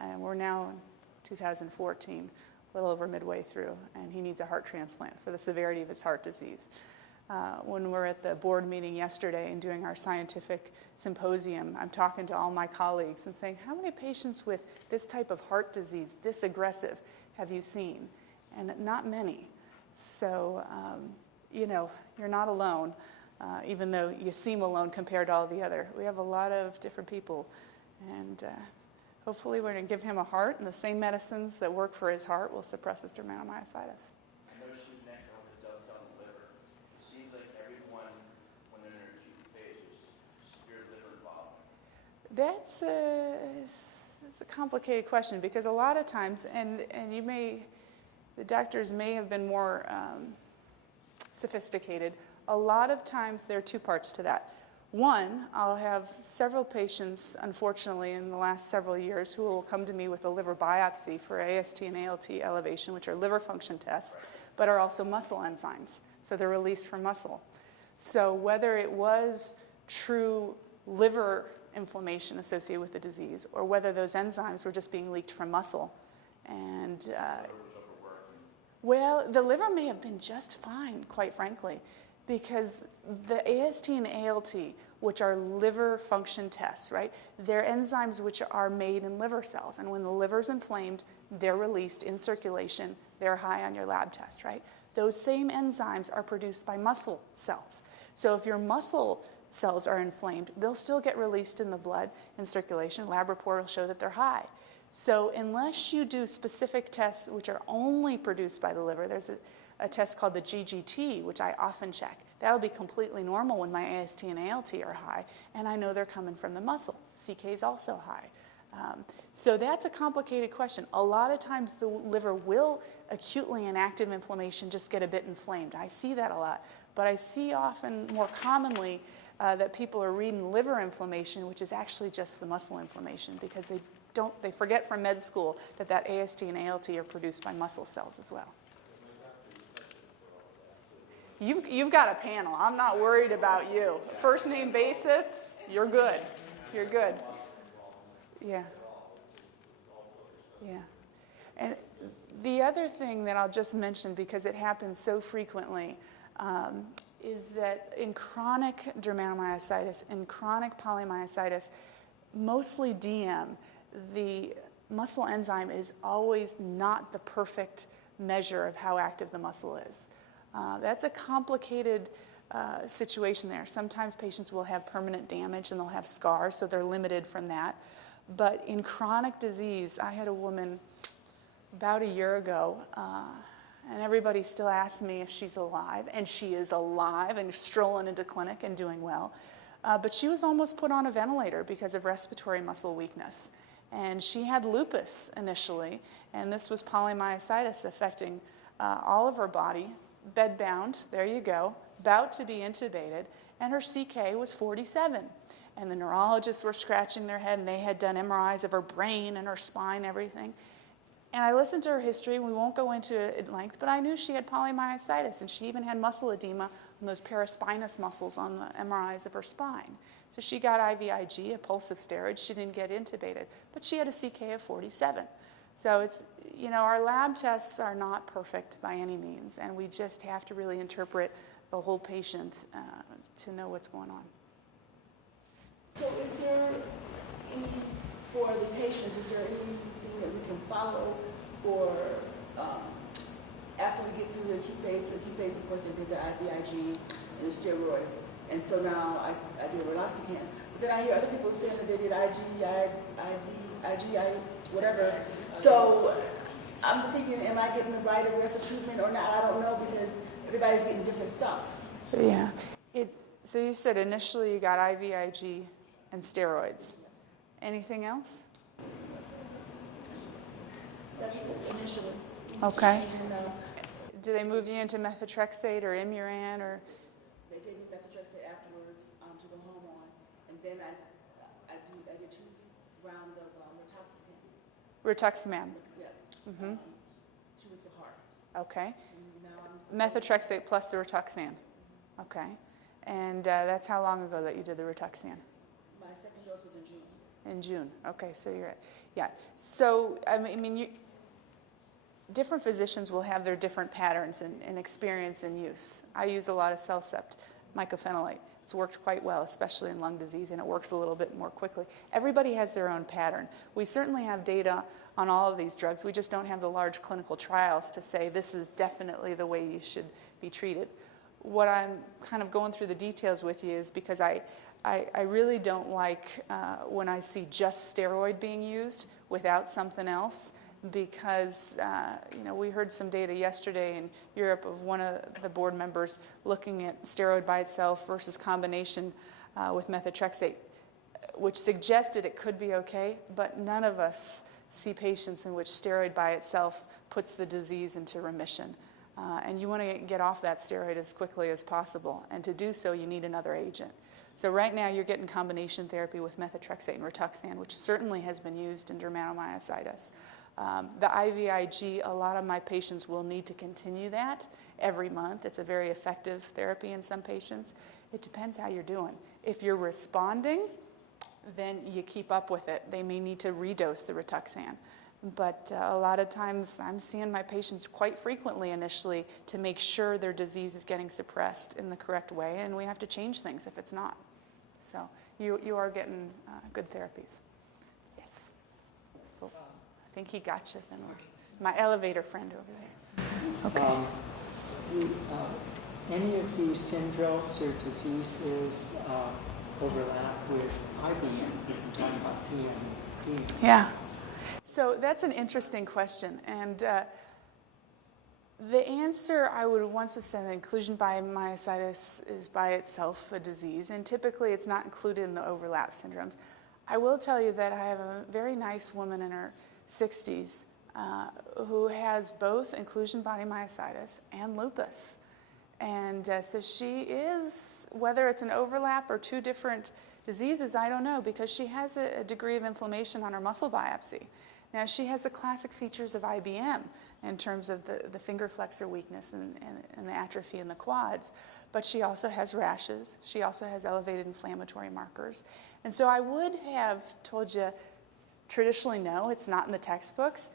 And we're now in 2014, a little over midway through, and he needs a heart transplant for the severity of his heart disease. When we're at the board meeting yesterday and doing our scientific symposium, I'm talking to all my colleagues and saying, how many patients with this type of heart disease, this aggressive, have you seen? And not many. So, you're not alone, even though you seem alone compared to all the other. We have a lot of different people, and hopefully we're going to give him a heart, and the same medicines that work for his heart will suppress his dermatomyositis. I know she mentioned on the dovetail on the liver. It seems like everyone, when they're in their acute phase, is severe liver involvement. That's a complicated question because a lot of times, and the doctors may have been more sophisticated. A lot of times there are 2 parts to that. One, I'll have several patients, unfortunately, in the last several years who will come to me with a liver biopsy for AST and ALT elevation, which are liver function tests, but are also muscle enzymes. So they're released from muscle. So whether it was true liver inflammation associated with the disease or whether those enzymes were just being leaked from muscle. And well, the liver may have been just fine, quite frankly, because the AST and ALT, which are liver function tests, right? They're enzymes which are made in liver cells. And when the liver's inflamed, they're released in circulation. They're high on your lab tests, right? Those same enzymes are produced by muscle cells. So if your muscle cells are inflamed, they'll still get released in the blood in circulation. Lab report will show that they're high. So unless you do specific tests which are only produced by the liver, there's a test called the GGT, which I often check. That'll be completely normal when my AST and ALT are high, and I know they're coming from the muscle. CK is also high. So that's a complicated question. A lot of times the liver will acutely in active inflammation just get a bit inflamed. I see that a lot. But I see often more commonly that people are reading liver inflammation, which is actually just the muscle inflammation, because they forget from med school that AST and ALT are produced by muscle cells as well. You've got a panel. I'm not worried about you. First name basis, you're good. You're good. Yeah. Yeah. And the other thing that I'll just mention, because it happens so frequently, is that in chronic dermatomyositis, in chronic polymyositis, mostly DM, the muscle enzyme is always not the perfect measure of how active the muscle is. That's a complicated situation there. Sometimes patients will have permanent damage and they'll have scars, so they're limited from that. But in chronic disease, I had a woman about a year ago, and everybody still asks me if she's alive, and she is alive and strolling into clinic and doing well. But she was almost put on a ventilator because of respiratory muscle weakness. And she had lupus initially, and this was polymyositis affecting all of her body, bedbound, there you go, about to be intubated, and her CK was 47. And the neurologists were scratching their head, and they had done MRIs of her brain and her spine, everything. And I listened to her history, and we won't go into it at length, but I knew she had polymyositis, and she even had muscle edema on those paraspinous muscles on the MRIs of her spine. So she got IVIG, a pulse of steroids. She didn't get intubated, but she had a CK of 47. So it's, you know, our lab tests are not perfect by any means, and we just have to really interpret the whole patient to know what's going on. So is there any, for the patients, is there anything that we can follow for after we get through the acute phase? The acute phase, of course, they did the IVIG and the steroids, and so now I did Raloxicam. But then I hear other people saying that they did IVIG, whatever. So I'm thinking, am I getting the right aggressive treatment or not? I don't know, because everybody's getting different stuff. Yeah. So you said initially you got IVIG and steroids. Anything else? That's it, initially. Okay. And, Do they move you into methotrexate or Imuran or? they gave me methotrexate afterwards to go home on, and then I did 2 rounds of Rituximab. Yeah. Mm-hmm. 2 weeks apart. Okay. And now Methotrexate plus the Rituxan. Okay. And that's how long ago that you did the Rituxan? my second dose was in June. In June. Okay, so you're at, yeah. So, I mean different physicians will have their different patterns and experience in use. I use a lot of Cellcept, mycophenolate. It's worked quite well, especially in lung disease, and it works a little bit more quickly. Everybody has their own pattern. We certainly have data on all of these drugs. We just don't have the large clinical trials to say this is definitely the way you should be treated. What I'm kind of going through the details with you is because I really don't like when I see just steroid being used without something else, because you know, we heard some data yesterday in Europe of one of the board members looking at steroid by itself versus combination with methotrexate, which suggested it could be okay, but none of us see patients in which steroid by itself puts the disease into remission. And you want to get off that steroid as quickly as possible, and to do so you need another agent. So right now you're getting combination therapy with methotrexate and Rituxan, which certainly has been used in dermatomyositis. The IVIG, a lot of my patients will need to continue that every month. It's a very effective therapy in some patients. It depends how you're doing. If you're responding, then you keep up with it. They may need to redose the Rituxan. But a lot of times I'm seeing my patients quite frequently initially to make sure their disease is getting suppressed in the correct way, and we have to change things if it's not. So you are getting good therapies. Yes. Cool. I think he got you then. My elevator friend over there. Okay. Any of these syndromes or diseases overlap with IVIG? We're talking about PMD. Yeah. So that's an interesting question. And the answer I would once have said, inclusion by myositis is by itself a disease, and typically it's not included in the overlap syndromes. I will tell you that I have a very nice woman in her 60s who has both inclusion body myositis and lupus. So she is, whether it's an overlap or two different diseases, I don't know, because she has a degree of inflammation on her muscle biopsy. Now, she has the classic features of IBM in terms of the finger flexor weakness and the atrophy in the quads, but she also has rashes. She also has elevated inflammatory markers. And so I would have told you, traditionally, no, it's not in the textbooks,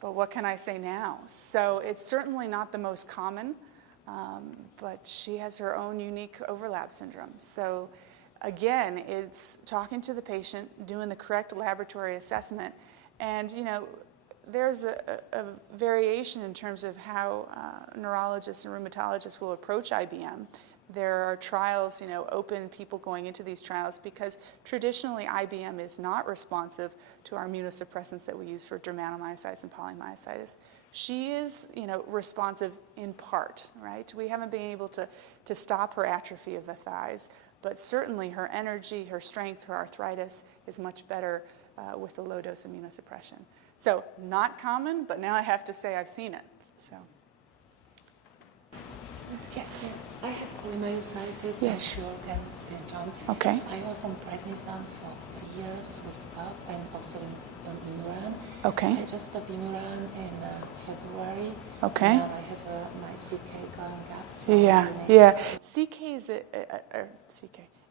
but what can I say now? So it's certainly not the most common, but she has her own unique overlap syndrome. So again, it's talking to the patient, doing the correct laboratory assessment, and there's a variation in terms of how neurologists and rheumatologists will approach IBM. There are trials, open people going into these trials because traditionally IBM is not responsive to our immunosuppressants that we use for dermatomyositis and polymyositis. She is, responsive in part, right? We haven't been able to stop her atrophy of the thighs, but certainly her energy, her strength, her arthritis is much better with the low-dose immunosuppression. So not common, but now I have to say I've seen it. So. Yes. I have Myositis Yes. Sjogren syndrome. Okay. I was on prednisone for 3 years with stop and also on Imuran. Okay. I just stopped Imuran in February. Okay. Now I have my CK going up. So Yeah, I may- yeah. CK is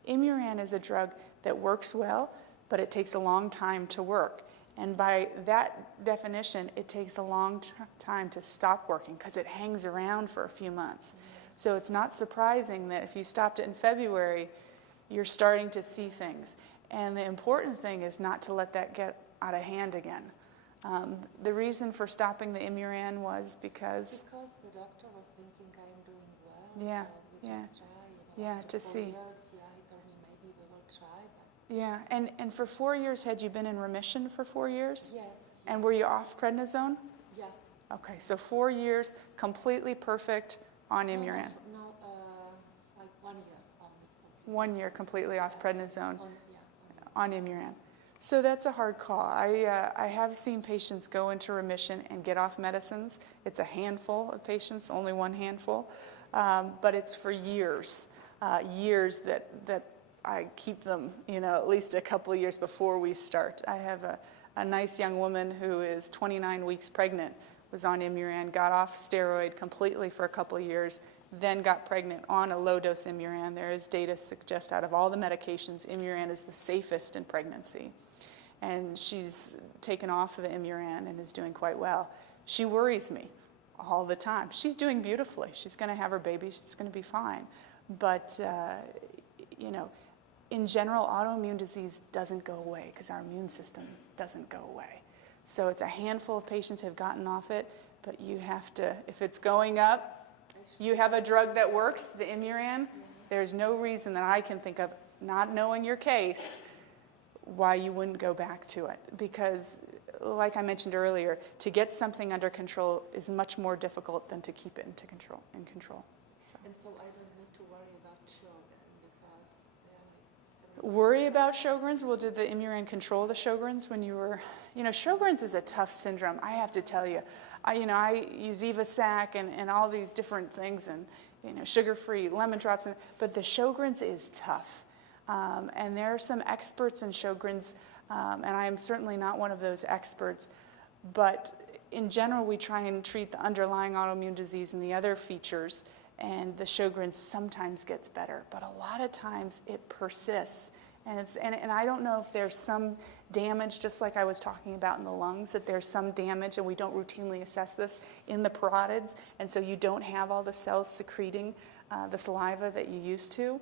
Imuran is a drug that works well, but it takes a long time to work. And by that definition, it takes a long time to stop working because it hangs around for a few months. So it's not surprising that if you stopped it in February, you're starting to see things. And the important thing is not to let that get out of hand again. The reason for stopping the Imuran was because the doctor was thinking I'm doing well. Yeah, So we yeah. just try. Yeah, after to 4 see. Years, yeah, he told me maybe we will try. But Yeah, and for 4 years, had you been in remission for 4 years? yes. And were you off prednisone? Yeah. Okay, so 4 years, completely perfect on Imuran. No, like 1 year only. 1 year completely off prednisone Yeah. on Imuran. So that's a hard call. I have seen patients go into remission and get off medicines. It's a handful of patients, only one handful, but it's for years, years that I keep them, at least a couple of years before we start. I have a nice young woman who is 29 weeks pregnant, was on Imuran, got off steroid completely for a couple of years, then got pregnant on a low-dose Imuran. There is data suggest out of all the medications, Imuran is the safest in pregnancy. And she's taken off of the Imuran and is doing quite well. She worries me all the time. She's doing beautifully. She's going to have her baby. She's going to be fine. But, in general, autoimmune disease doesn't go away because our immune system doesn't go away. So it's a handful of patients have gotten off it, but you have to, if it's going up, you have a drug that works, the Imuran, there's no reason that I can think of, not knowing your case, why you wouldn't go back to it. Because, like I mentioned earlier, to get something under control is much more difficult than to keep it in control. So. And so I don't need to worry about Sjogren because Worry about Sjogren's? Well, did the Imuran control the Sjogren's when you were... Sjogren's is a tough syndrome, I have to tell you. I use Evasac and all these different things and, sugar-free, lemon drops, but the Sjogren's is tough. And there are some experts in Sjogren's, and I am certainly not one of those experts, but in general, we try and treat the underlying autoimmune disease and the other features, and the Sjogren's sometimes gets better, but a lot of times it persists. And I don't know if there's some damage, just like I was talking about in the lungs, that there's some damage, and we don't routinely assess this in the parotids, and so you don't have all the cells secreting the saliva that you used to.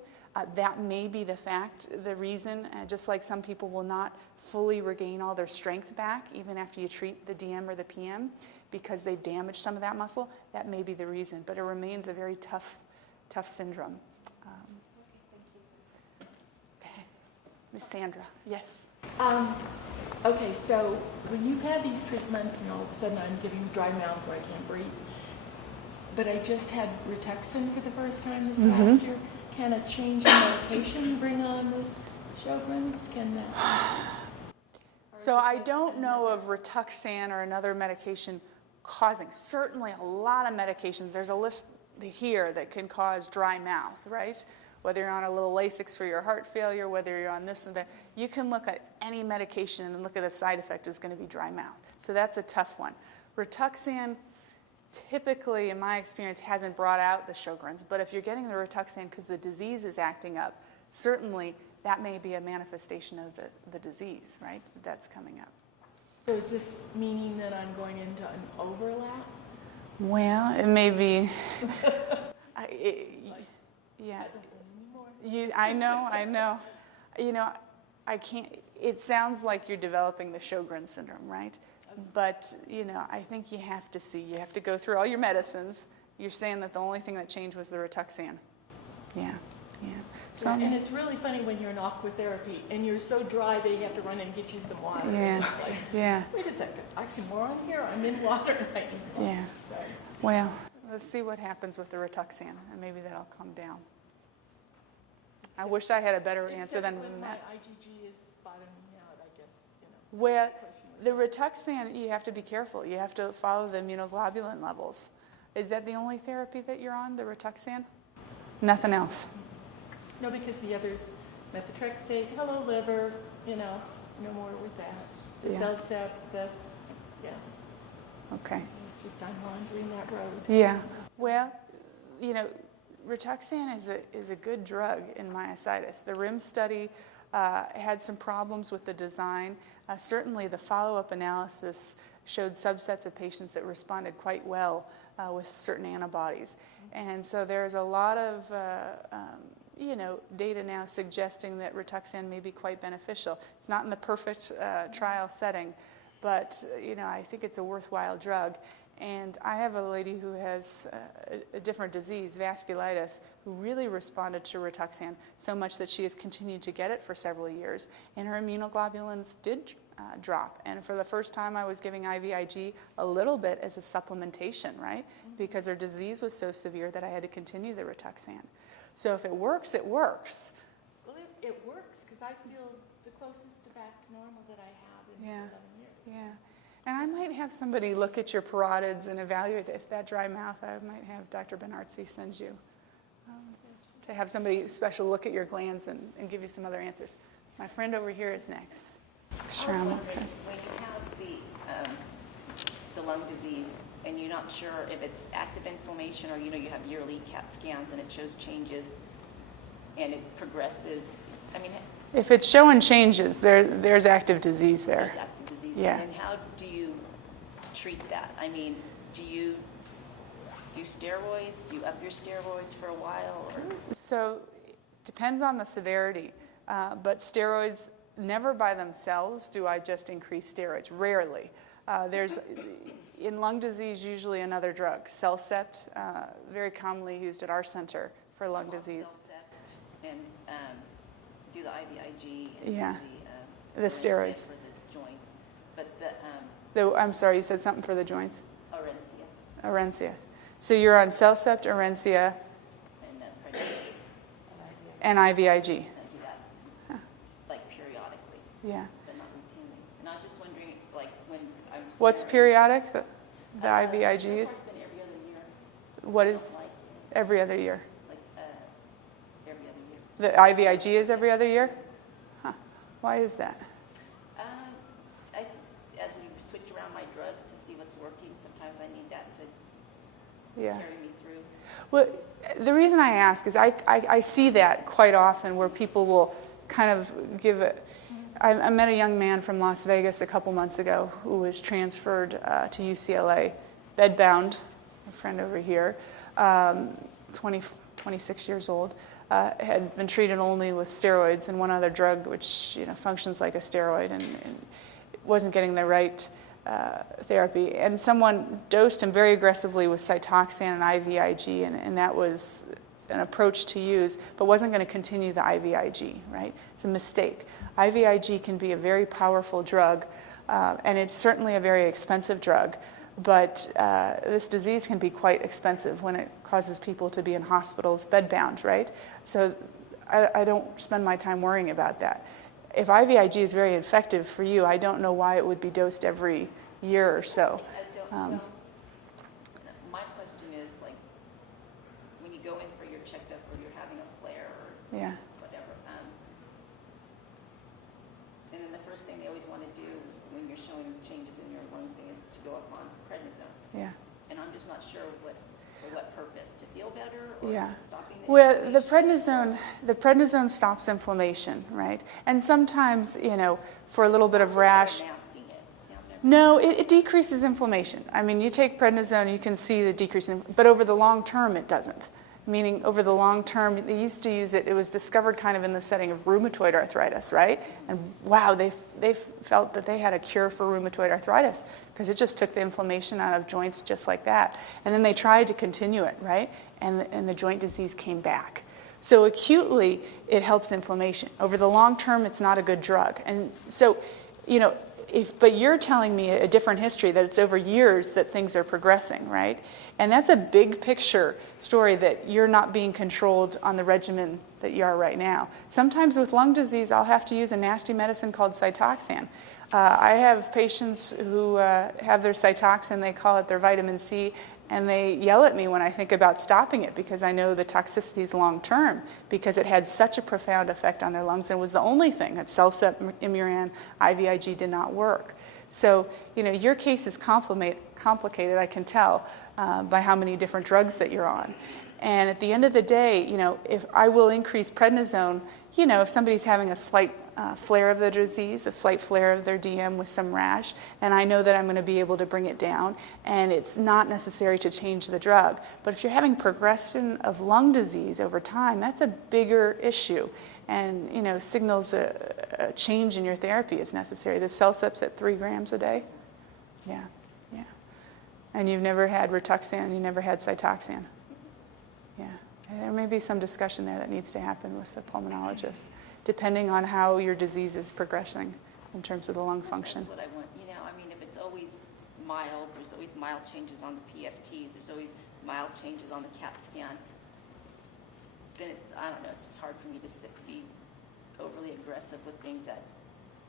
That may be the reason, just like some people will not fully regain all their strength back, even after you treat the DM or the PM, because they've damaged some of that muscle. That may be the reason, but it remains a very tough syndrome. Okay, Ms. Sandra, yes. Okay, so when you've had these treatments and all of a sudden I'm getting dry mouth where I can't breathe, but I just had Rituxan for the first time this last year, can a change in medication bring on the Sjogren's? Can that? So I don't know of Rituxan or another medication causing, certainly a lot of medications. There's a list here that can cause dry mouth, right? Whether you're on a little Lasix for your heart failure, whether you're on this and that, you can look at any medication and look at the side effect is going to be dry mouth. So that's a tough one. Rituxan, typically, in my experience, hasn't brought out the Sjogren's, but if you're getting the Rituxan because the disease is acting up, certainly that may be a manifestation of the disease, right? That's coming up. So is this meaning that I'm going into an overlap? Well, it may be. Yeah. I know. I can't. It sounds like you're developing the Sjogren syndrome, right? But I think you have to see. You have to go through all your medicines. You're saying that the only thing that changed was the Rituxan. Yeah. So and it's really funny when you're in aquatherapy and you're so dry they have to run and get you some water. Yeah. It's like, Yeah. wait a second, oxymoron here? I'm in water right now. Yeah. Sorry. Well, let's see what happens with the Rituxan, and maybe that'll come down. I wish I had a better answer than when that. my IgG is bottoming out, I guess. Well, the the Rituxan, you have to be careful. You have to follow the immunoglobulin levels. Is that the only therapy that you're on, the Rituxan? Nothing else? No, because the others, methotrexate, hello liver, no more with that. The Yeah. Cellcept, Okay. just I'm wandering that road. Yeah. Well, Rituxan is a good drug in myositis. The RIM study had some problems with the design. Certainly the follow-up analysis showed subsets of patients that responded quite well with certain antibodies. And so there's a lot of data now suggesting that Rituxan may be quite beneficial. It's not in the perfect trial setting, but I think it's a worthwhile drug. And I have a lady who has a different disease, vasculitis, who really responded to Rituxan so much that she has continued to get it for several years. And her immunoglobulins did drop. And for the first time, I was giving IVIG a little bit as a supplementation, right? Because her disease was so severe that I had to continue the Rituxan. So if it works, it works. Well, it works because I feel the closest to back to normal that I have in 11 years. Yeah. And I might have somebody look at your parotids and evaluate if that dry mouth, I might have Dr. Benartzi send you to have somebody special look at your glands and give you some other answers. My friend over here is next. Sure. I was wondering, when you have the lung disease and you're not sure if it's active inflammation or you have yearly CAT scans and it shows changes and it progresses, if it's showing changes, there's active disease there. there's active disease. Yeah. And how do you treat that? Do you do steroids? Do you up your steroids for a while? Or? So it depends on the severity, but steroids, never by themselves do I just increase steroids, rarely. There's, in lung disease, usually another drug, Cellcept, very commonly used at our center for lung disease. Cellcept and do the IVIG and Yeah. do The steroids. for the joints. But I'm sorry, you said something for the joints? Orencia Orencia. So you're on Cellcept, Orencia, and IVIG. I do that like periodically, Yeah. but not routinely. And I was just wondering, like when I'm What's periodic? The IVIG so is? far it's been every other year. What is Like every other year? every other year. The IVIG is every other year? Huh. Why is that? As we switch around my drugs to see what's working, sometimes I need that to Yeah. carry me through. Well, the reason I ask is I see that quite often where people will kind of give it. I met a young man from Las Vegas a couple months ago who was transferred to UCLA, bedbound, a friend over here, 26 years old, had been treated only with steroids and one other drug which functions like a steroid and wasn't getting the right therapy. And someone dosed him very aggressively with Cytoxan and IVIG, and that was an approach to use, but wasn't going to continue the IVIG, right? It's a mistake. IVIG can be a very powerful drug, and it's certainly a very expensive drug, but this disease can be quite expensive when it causes people to be in hospitals bedbound, right? So I don't spend my time worrying about that. If IVIG is very effective for you, I don't know why it would be dosed every year or so. I don't, so my question is, like, when you go in for your checkup or you're having a flare or Yeah. whatever. And then the first thing they always want to do when you're showing changes in your lung thing is to go up on prednisone. Yeah. And I'm just not sure for what purpose, to feel better or Yeah. stopping the Well, inflammation? the prednisone stops inflammation, right? And sometimes, for a little bit of rash. Masking it. See, I've never- No, it decreases inflammation. I mean, you take prednisone, you can see the decrease but over the long term, it doesn't. Meaning, over the long term, they used to use it. It was discovered kind of in the setting of rheumatoid arthritis, right? And wow, they felt that they had a cure for rheumatoid arthritis because it just took the inflammation out of joints just like that. And then they tried to continue it, right? And the joint disease came back. So acutely, it helps inflammation. Over the long term, it's not a good drug. And so, but you're telling me a different history, that it's over years that things are progressing, right? And that's a big picture story, that you're not being controlled on the regimen that you are right now. Sometimes with lung disease, I'll have to use a nasty medicine called Cytoxan. I have patients who have their Cytoxan, they call it their vitamin C, and they yell at me when I think about stopping it because I know the toxicity is long term, because it had such a profound effect on their lungs and was the only thing that Celsep, Imuran, IVIG did not work. So, your case is complicated, I can tell, by how many different drugs that you're on. And at the end of the day, if I will increase prednisone, if somebody's having a slight flare of the disease, a slight flare of their DM with some rash, and I know that I'm going to be able to bring it down, and it's not necessary to change the drug. But if you're having progression of lung disease over time, that's a bigger issue, and signals a change in your therapy is necessary. The Celsep's at 3 grams a day. Yeah. And you've never had Rituxan, you never had Cytoxan. Yeah. There may be some discussion there that needs to happen with the pulmonologist, depending on how your disease is progressing in terms of the lung function. That's what I want. If it's always mild, there's always mild changes on the PFTs, there's always mild changes on the CAT scan, then I don't know, it's just hard for me to be overly aggressive with things that...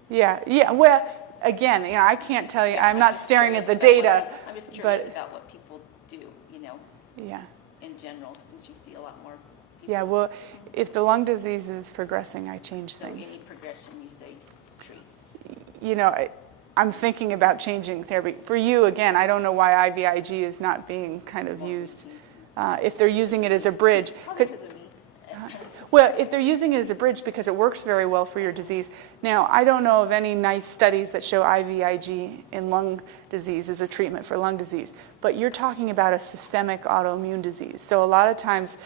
Yeah. Well, again, I can't tell you. I'm not staring at the data. I'm just curious about what people do, Yeah. in general, since you see a lot more people. Yeah, well, if the lung disease is progressing, I change So things. any progression, you say treat. I'm thinking about changing therapy. For you, again, I don't know why IVIG is not being kind of used. If they're using it as a bridge. Probably because of me. Well, if they're using it as a bridge because it works very well for your disease. Now, I don't know of any nice studies that show IVIG in lung disease as a treatment for lung disease, but you're talking about a systemic autoimmune disease. So a lot of times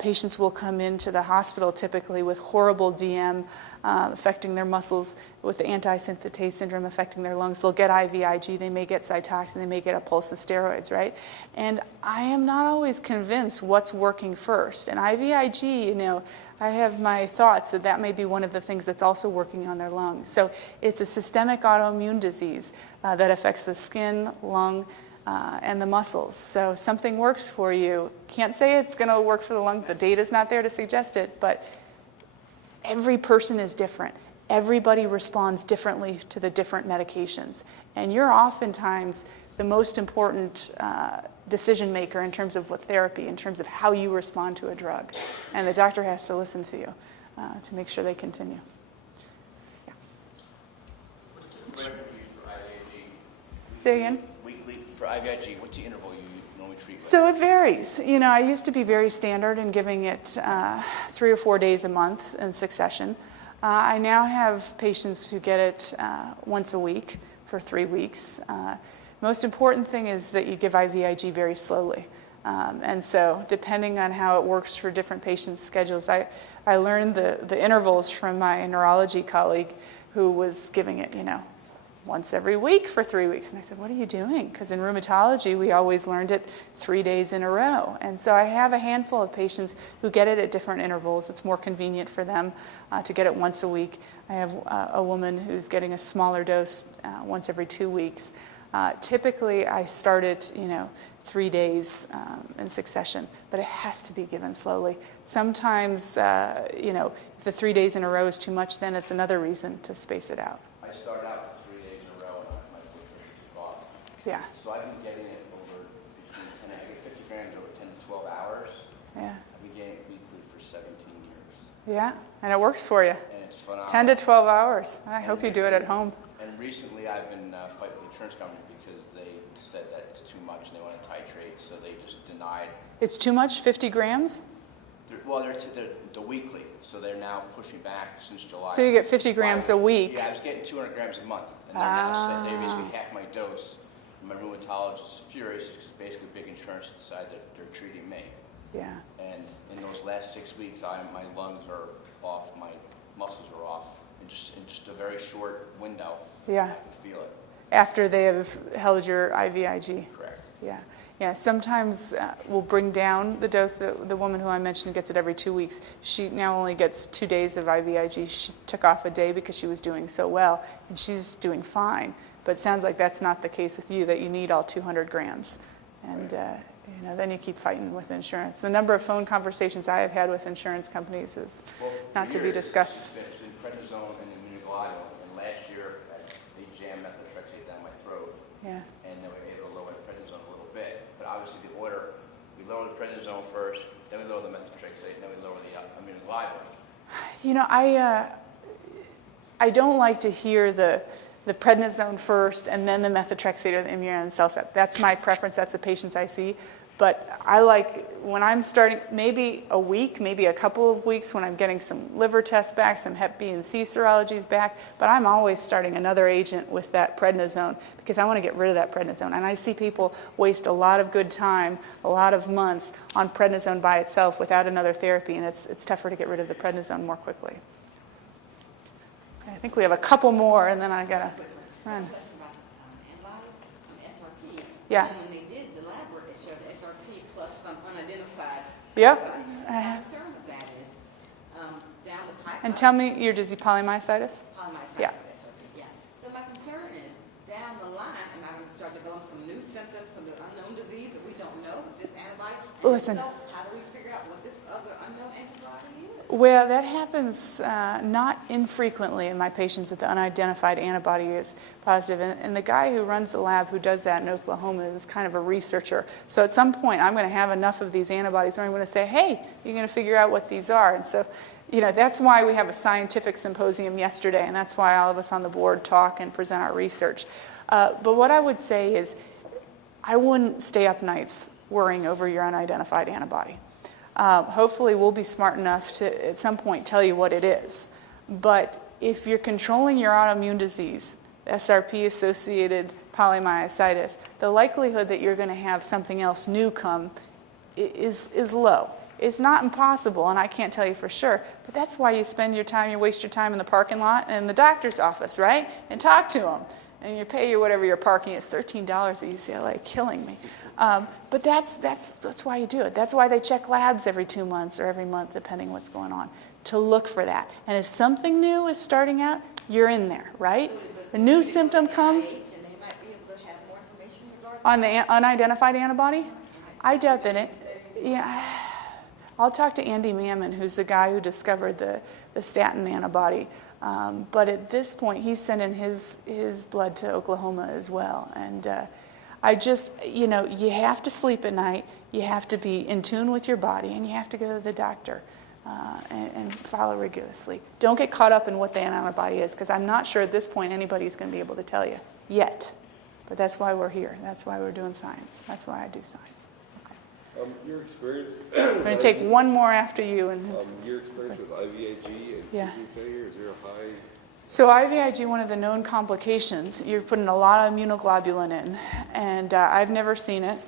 patients will come into the hospital typically with horrible DM affecting their muscles, with the anti-synthetase syndrome affecting their lungs. They'll get IVIG, they may get Cytoxan, they may get a pulse of steroids, right? And I am not always convinced what's working first. And IVIG, I have my thoughts that may be one of the things that's also working on their lungs. So it's a systemic autoimmune disease that affects the skin, lung, and the muscles. So something works for you. Can't say it's going to work for the lung. The data's not there to suggest it, but every person is different. Everybody responds differently to the different medications. And you're oftentimes the most important decision maker in terms of what therapy, in terms of how you respond to a drug. And the doctor has to listen to you to make sure they continue. Yeah. What's the regimen you use for IVIG? Say again? Weekly for IVIG, what's the interval you normally treat? So it varies. I used to be very standard in giving it 3 or 4 days a month in succession. I now have patients who get it once a week for 3 weeks. Most important thing is that you give IVIG very slowly. And so depending on how it works for different patients' schedules, I learned the intervals from my neurology colleague who was giving it, once every week for 3 weeks. And I said, what are you doing? Because in rheumatology, we always learned it 3 days in a row. And so I have a handful of patients who get it at different intervals. It's more convenient for them to get it once a week. I have a woman who's getting a smaller dose once every 2 weeks. Typically, I start it, 3 days in succession, but it has to be given slowly. Sometimes, if the 3 days in a row is too much, then it's another reason to space it out. I start out with 3 days in a row and my blood pressure took off. Yeah. So I've been getting it over between 50 grams over 10 to 12 hours. Yeah. 17 years. Yeah, and it works for you. And it's phenomenal. 10 to 12 hours. I hope you do it at home. And recently I've been fighting with the insurance company because they said that it's too much and they want to titrate, so they just denied. It's too much, 50 grams? They're the weekly, so they're now pushing back since July. So you get 50 grams a week. Yeah, I was getting 200 grams a month, and they're now saying they basically half my dose. And my rheumatologist is furious because basically big insurance decided that they're treating me. Yeah. And in those last 6 weeks, my lungs are off, my muscles are off, in just a very short window. Yeah. I can feel it. After they have held your IVIG. Correct. Yeah. Yeah, sometimes we'll bring down the dose. The woman who I mentioned gets it every 2 weeks. She now only gets 2 days of IVIG. She took off a day because she was doing so well, and she's doing fine. But it sounds like that's not the case with you, that you need all 200 grams. And then you keep fighting with insurance. The number of phone conversations I have had with insurance companies is not to be discussed. It's been prednisone and immunoglobulin, and last year they jammed methotrexate down my throat. Yeah. And then we were able to lower the prednisone a little bit. But obviously the order, we lower the prednisone first, then we lower the methotrexate, then we lower the immunoglobulin. You know, I don't like to hear the prednisone first and then the methotrexate or the immunoglobulin and CellCept. That's my preference. That's the patients I see. But I like, when I'm starting, maybe a week, maybe a couple of weeks when I'm getting some liver tests back, some Hep B and C serologies back, but I'm always starting another agent with that prednisone because I want to get rid of that prednisone. And I see people waste a lot of good time, a lot of months on prednisone by itself without another therapy, and it's tougher to get rid of the prednisone more quickly. I think we have a couple more, and then I got to run. Question about antibodies, SRP. Yeah. And when they did the lab work, it showed SRP plus some unidentified. Yep. My concern with that is down the pipeline. And tell me your disease, polymyositis? Polymyositis, Yeah. SRP, yeah. So my concern is down the line, am I going to start developing some new symptoms, some unknown disease that we don't know with this antibody? And Listen. So how do we figure out what this other unknown antibody is? Well, that happens not infrequently in my patients that the unidentified antibody is positive. And the guy who runs the lab who does that in Oklahoma is kind of a researcher. So at some point, I'm going to have enough of these antibodies where I'm going to say, hey, you're going to figure out what these are. And so, that's why we have a scientific symposium yesterday, and that's why all of us on the board talk and present our research. But what I would say is I wouldn't stay up nights worrying over your unidentified antibody. Hopefully we'll be smart enough to at some point tell you what it is. But if you're controlling your autoimmune disease, SRP-associated polymyositis, the likelihood that you're going to have something else new come is low. It's not impossible, and I can't tell you for sure, but that's why you waste your time in the parking lot and in the doctor's office, right? And talk to them. And you pay whatever your parking is, $13 at UCLA, killing me. But that's why you do it. That's why they check labs every 2 months or every month, depending what's going on, to look for that. And if something new is starting out, you're in there, right? A new symptom comes And they might be able to have more information regarding on the unidentified antibody. I doubt that it. Yeah, I'll talk to Andy Mammon, who's the guy who discovered the statin antibody. But at this point, he's sending his blood to Oklahoma as well. And I just, you have to sleep at night, you have to be in tune with your body, and you have to go to the doctor and follow rigorously. Don't get caught up in what the antibody is, because I'm not sure at this point anybody's going to be able to tell you yet. But that's why we're here. That's why we're doing science. That's why I do science. Your experience. I'm going to take one more after you. And your experience with IVIG and Yeah. kidney failure, is there a high? So IVIG, one of the known complications, you're putting a lot of immunoglobulin in, and I've never seen it.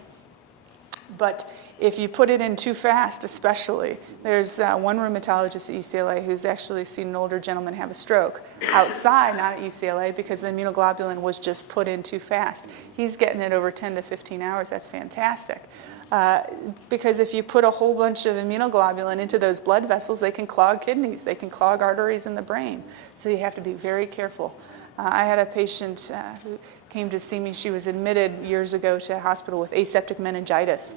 But if you put it in too fast, especially, there's one rheumatologist at UCLA who's actually seen an older gentleman have a stroke outside, not at UCLA, because the immunoglobulin was just put in too fast. He's getting it over 10 to 15 hours. That's fantastic. Because if you put a whole bunch of immunoglobulin into those blood vessels, they can clog kidneys, they can clog arteries in the brain. So you have to be very careful. I had a patient who came to see me. She was admitted years ago to a hospital with aseptic meningitis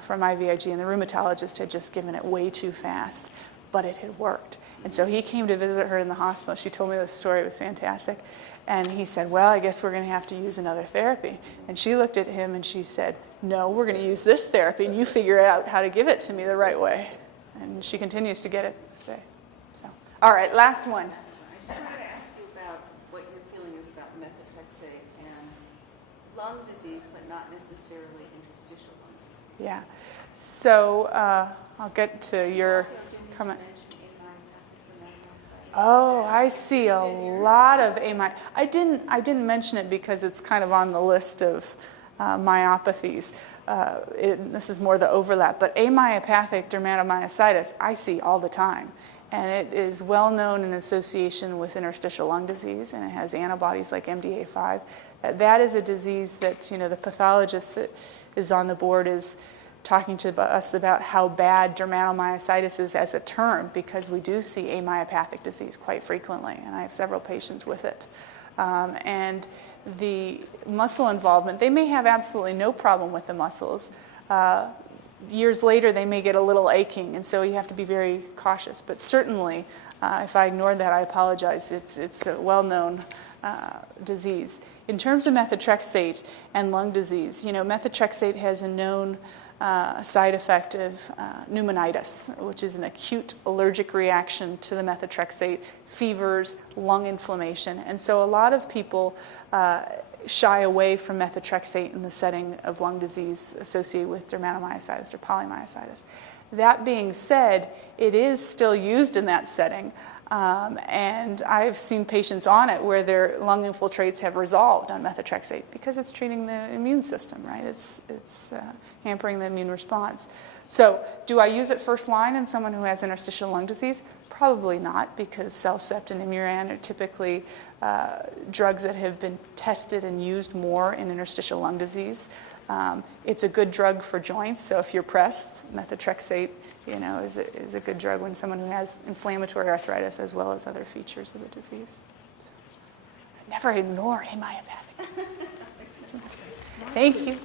from IVIG, and the rheumatologist had just given it way too fast, but it had worked. And so he came to visit her in the hospital. She told me this story. It was fantastic. And he said, well, I guess we're going to have to use another therapy. And she looked at him and she said, no, we're going to use this therapy, and you figure out how to give it to me the right way. And she continues to get it this day. So, all right, last one. I just wanted to ask you about what your feeling is about methotrexate and lung disease, but not necessarily interstitial lung disease. Yeah. So I'll get to your comment. Oh, I see a lot of I didn't mention it because it's kind of on the list of myopathies. This is more the overlap, but amyopathic dermatomyositis I see all the time. And it is well known in association with interstitial lung disease, and it has antibodies like MDA5. That is a disease that, the pathologist that is on the board is talking to us about how bad dermatomyositis is as a term, because we do see amyopathic disease quite frequently, and I have several patients with it. And the muscle involvement, they may have absolutely no problem with the muscles. Years later, they may get a little aching, and so you have to be very cautious. But certainly, if I ignored that, I apologize. It's a well-known disease. In terms of methotrexate and lung disease, methotrexate has a known side effect of pneumonitis, which is an acute allergic reaction to the methotrexate, fevers, lung inflammation. And so a lot of people shy away from methotrexate in the setting of lung disease associated with dermatomyositis or polymyositis. That being said, it is still used in that setting, and I've seen patients on it where their lung infiltrates have resolved on methotrexate because it's treating the immune system, right? It's hampering the immune response. So do I use it first line in someone who has interstitial lung disease? Probably not, because Cellcept and Imuran are typically drugs that have been tested and used more in interstitial lung disease. It's a good drug for joints, so if you're pressed, methotrexate, is a good drug when someone who has inflammatory arthritis as well as other features of the disease. So, never ignore amyopathic. Thank you.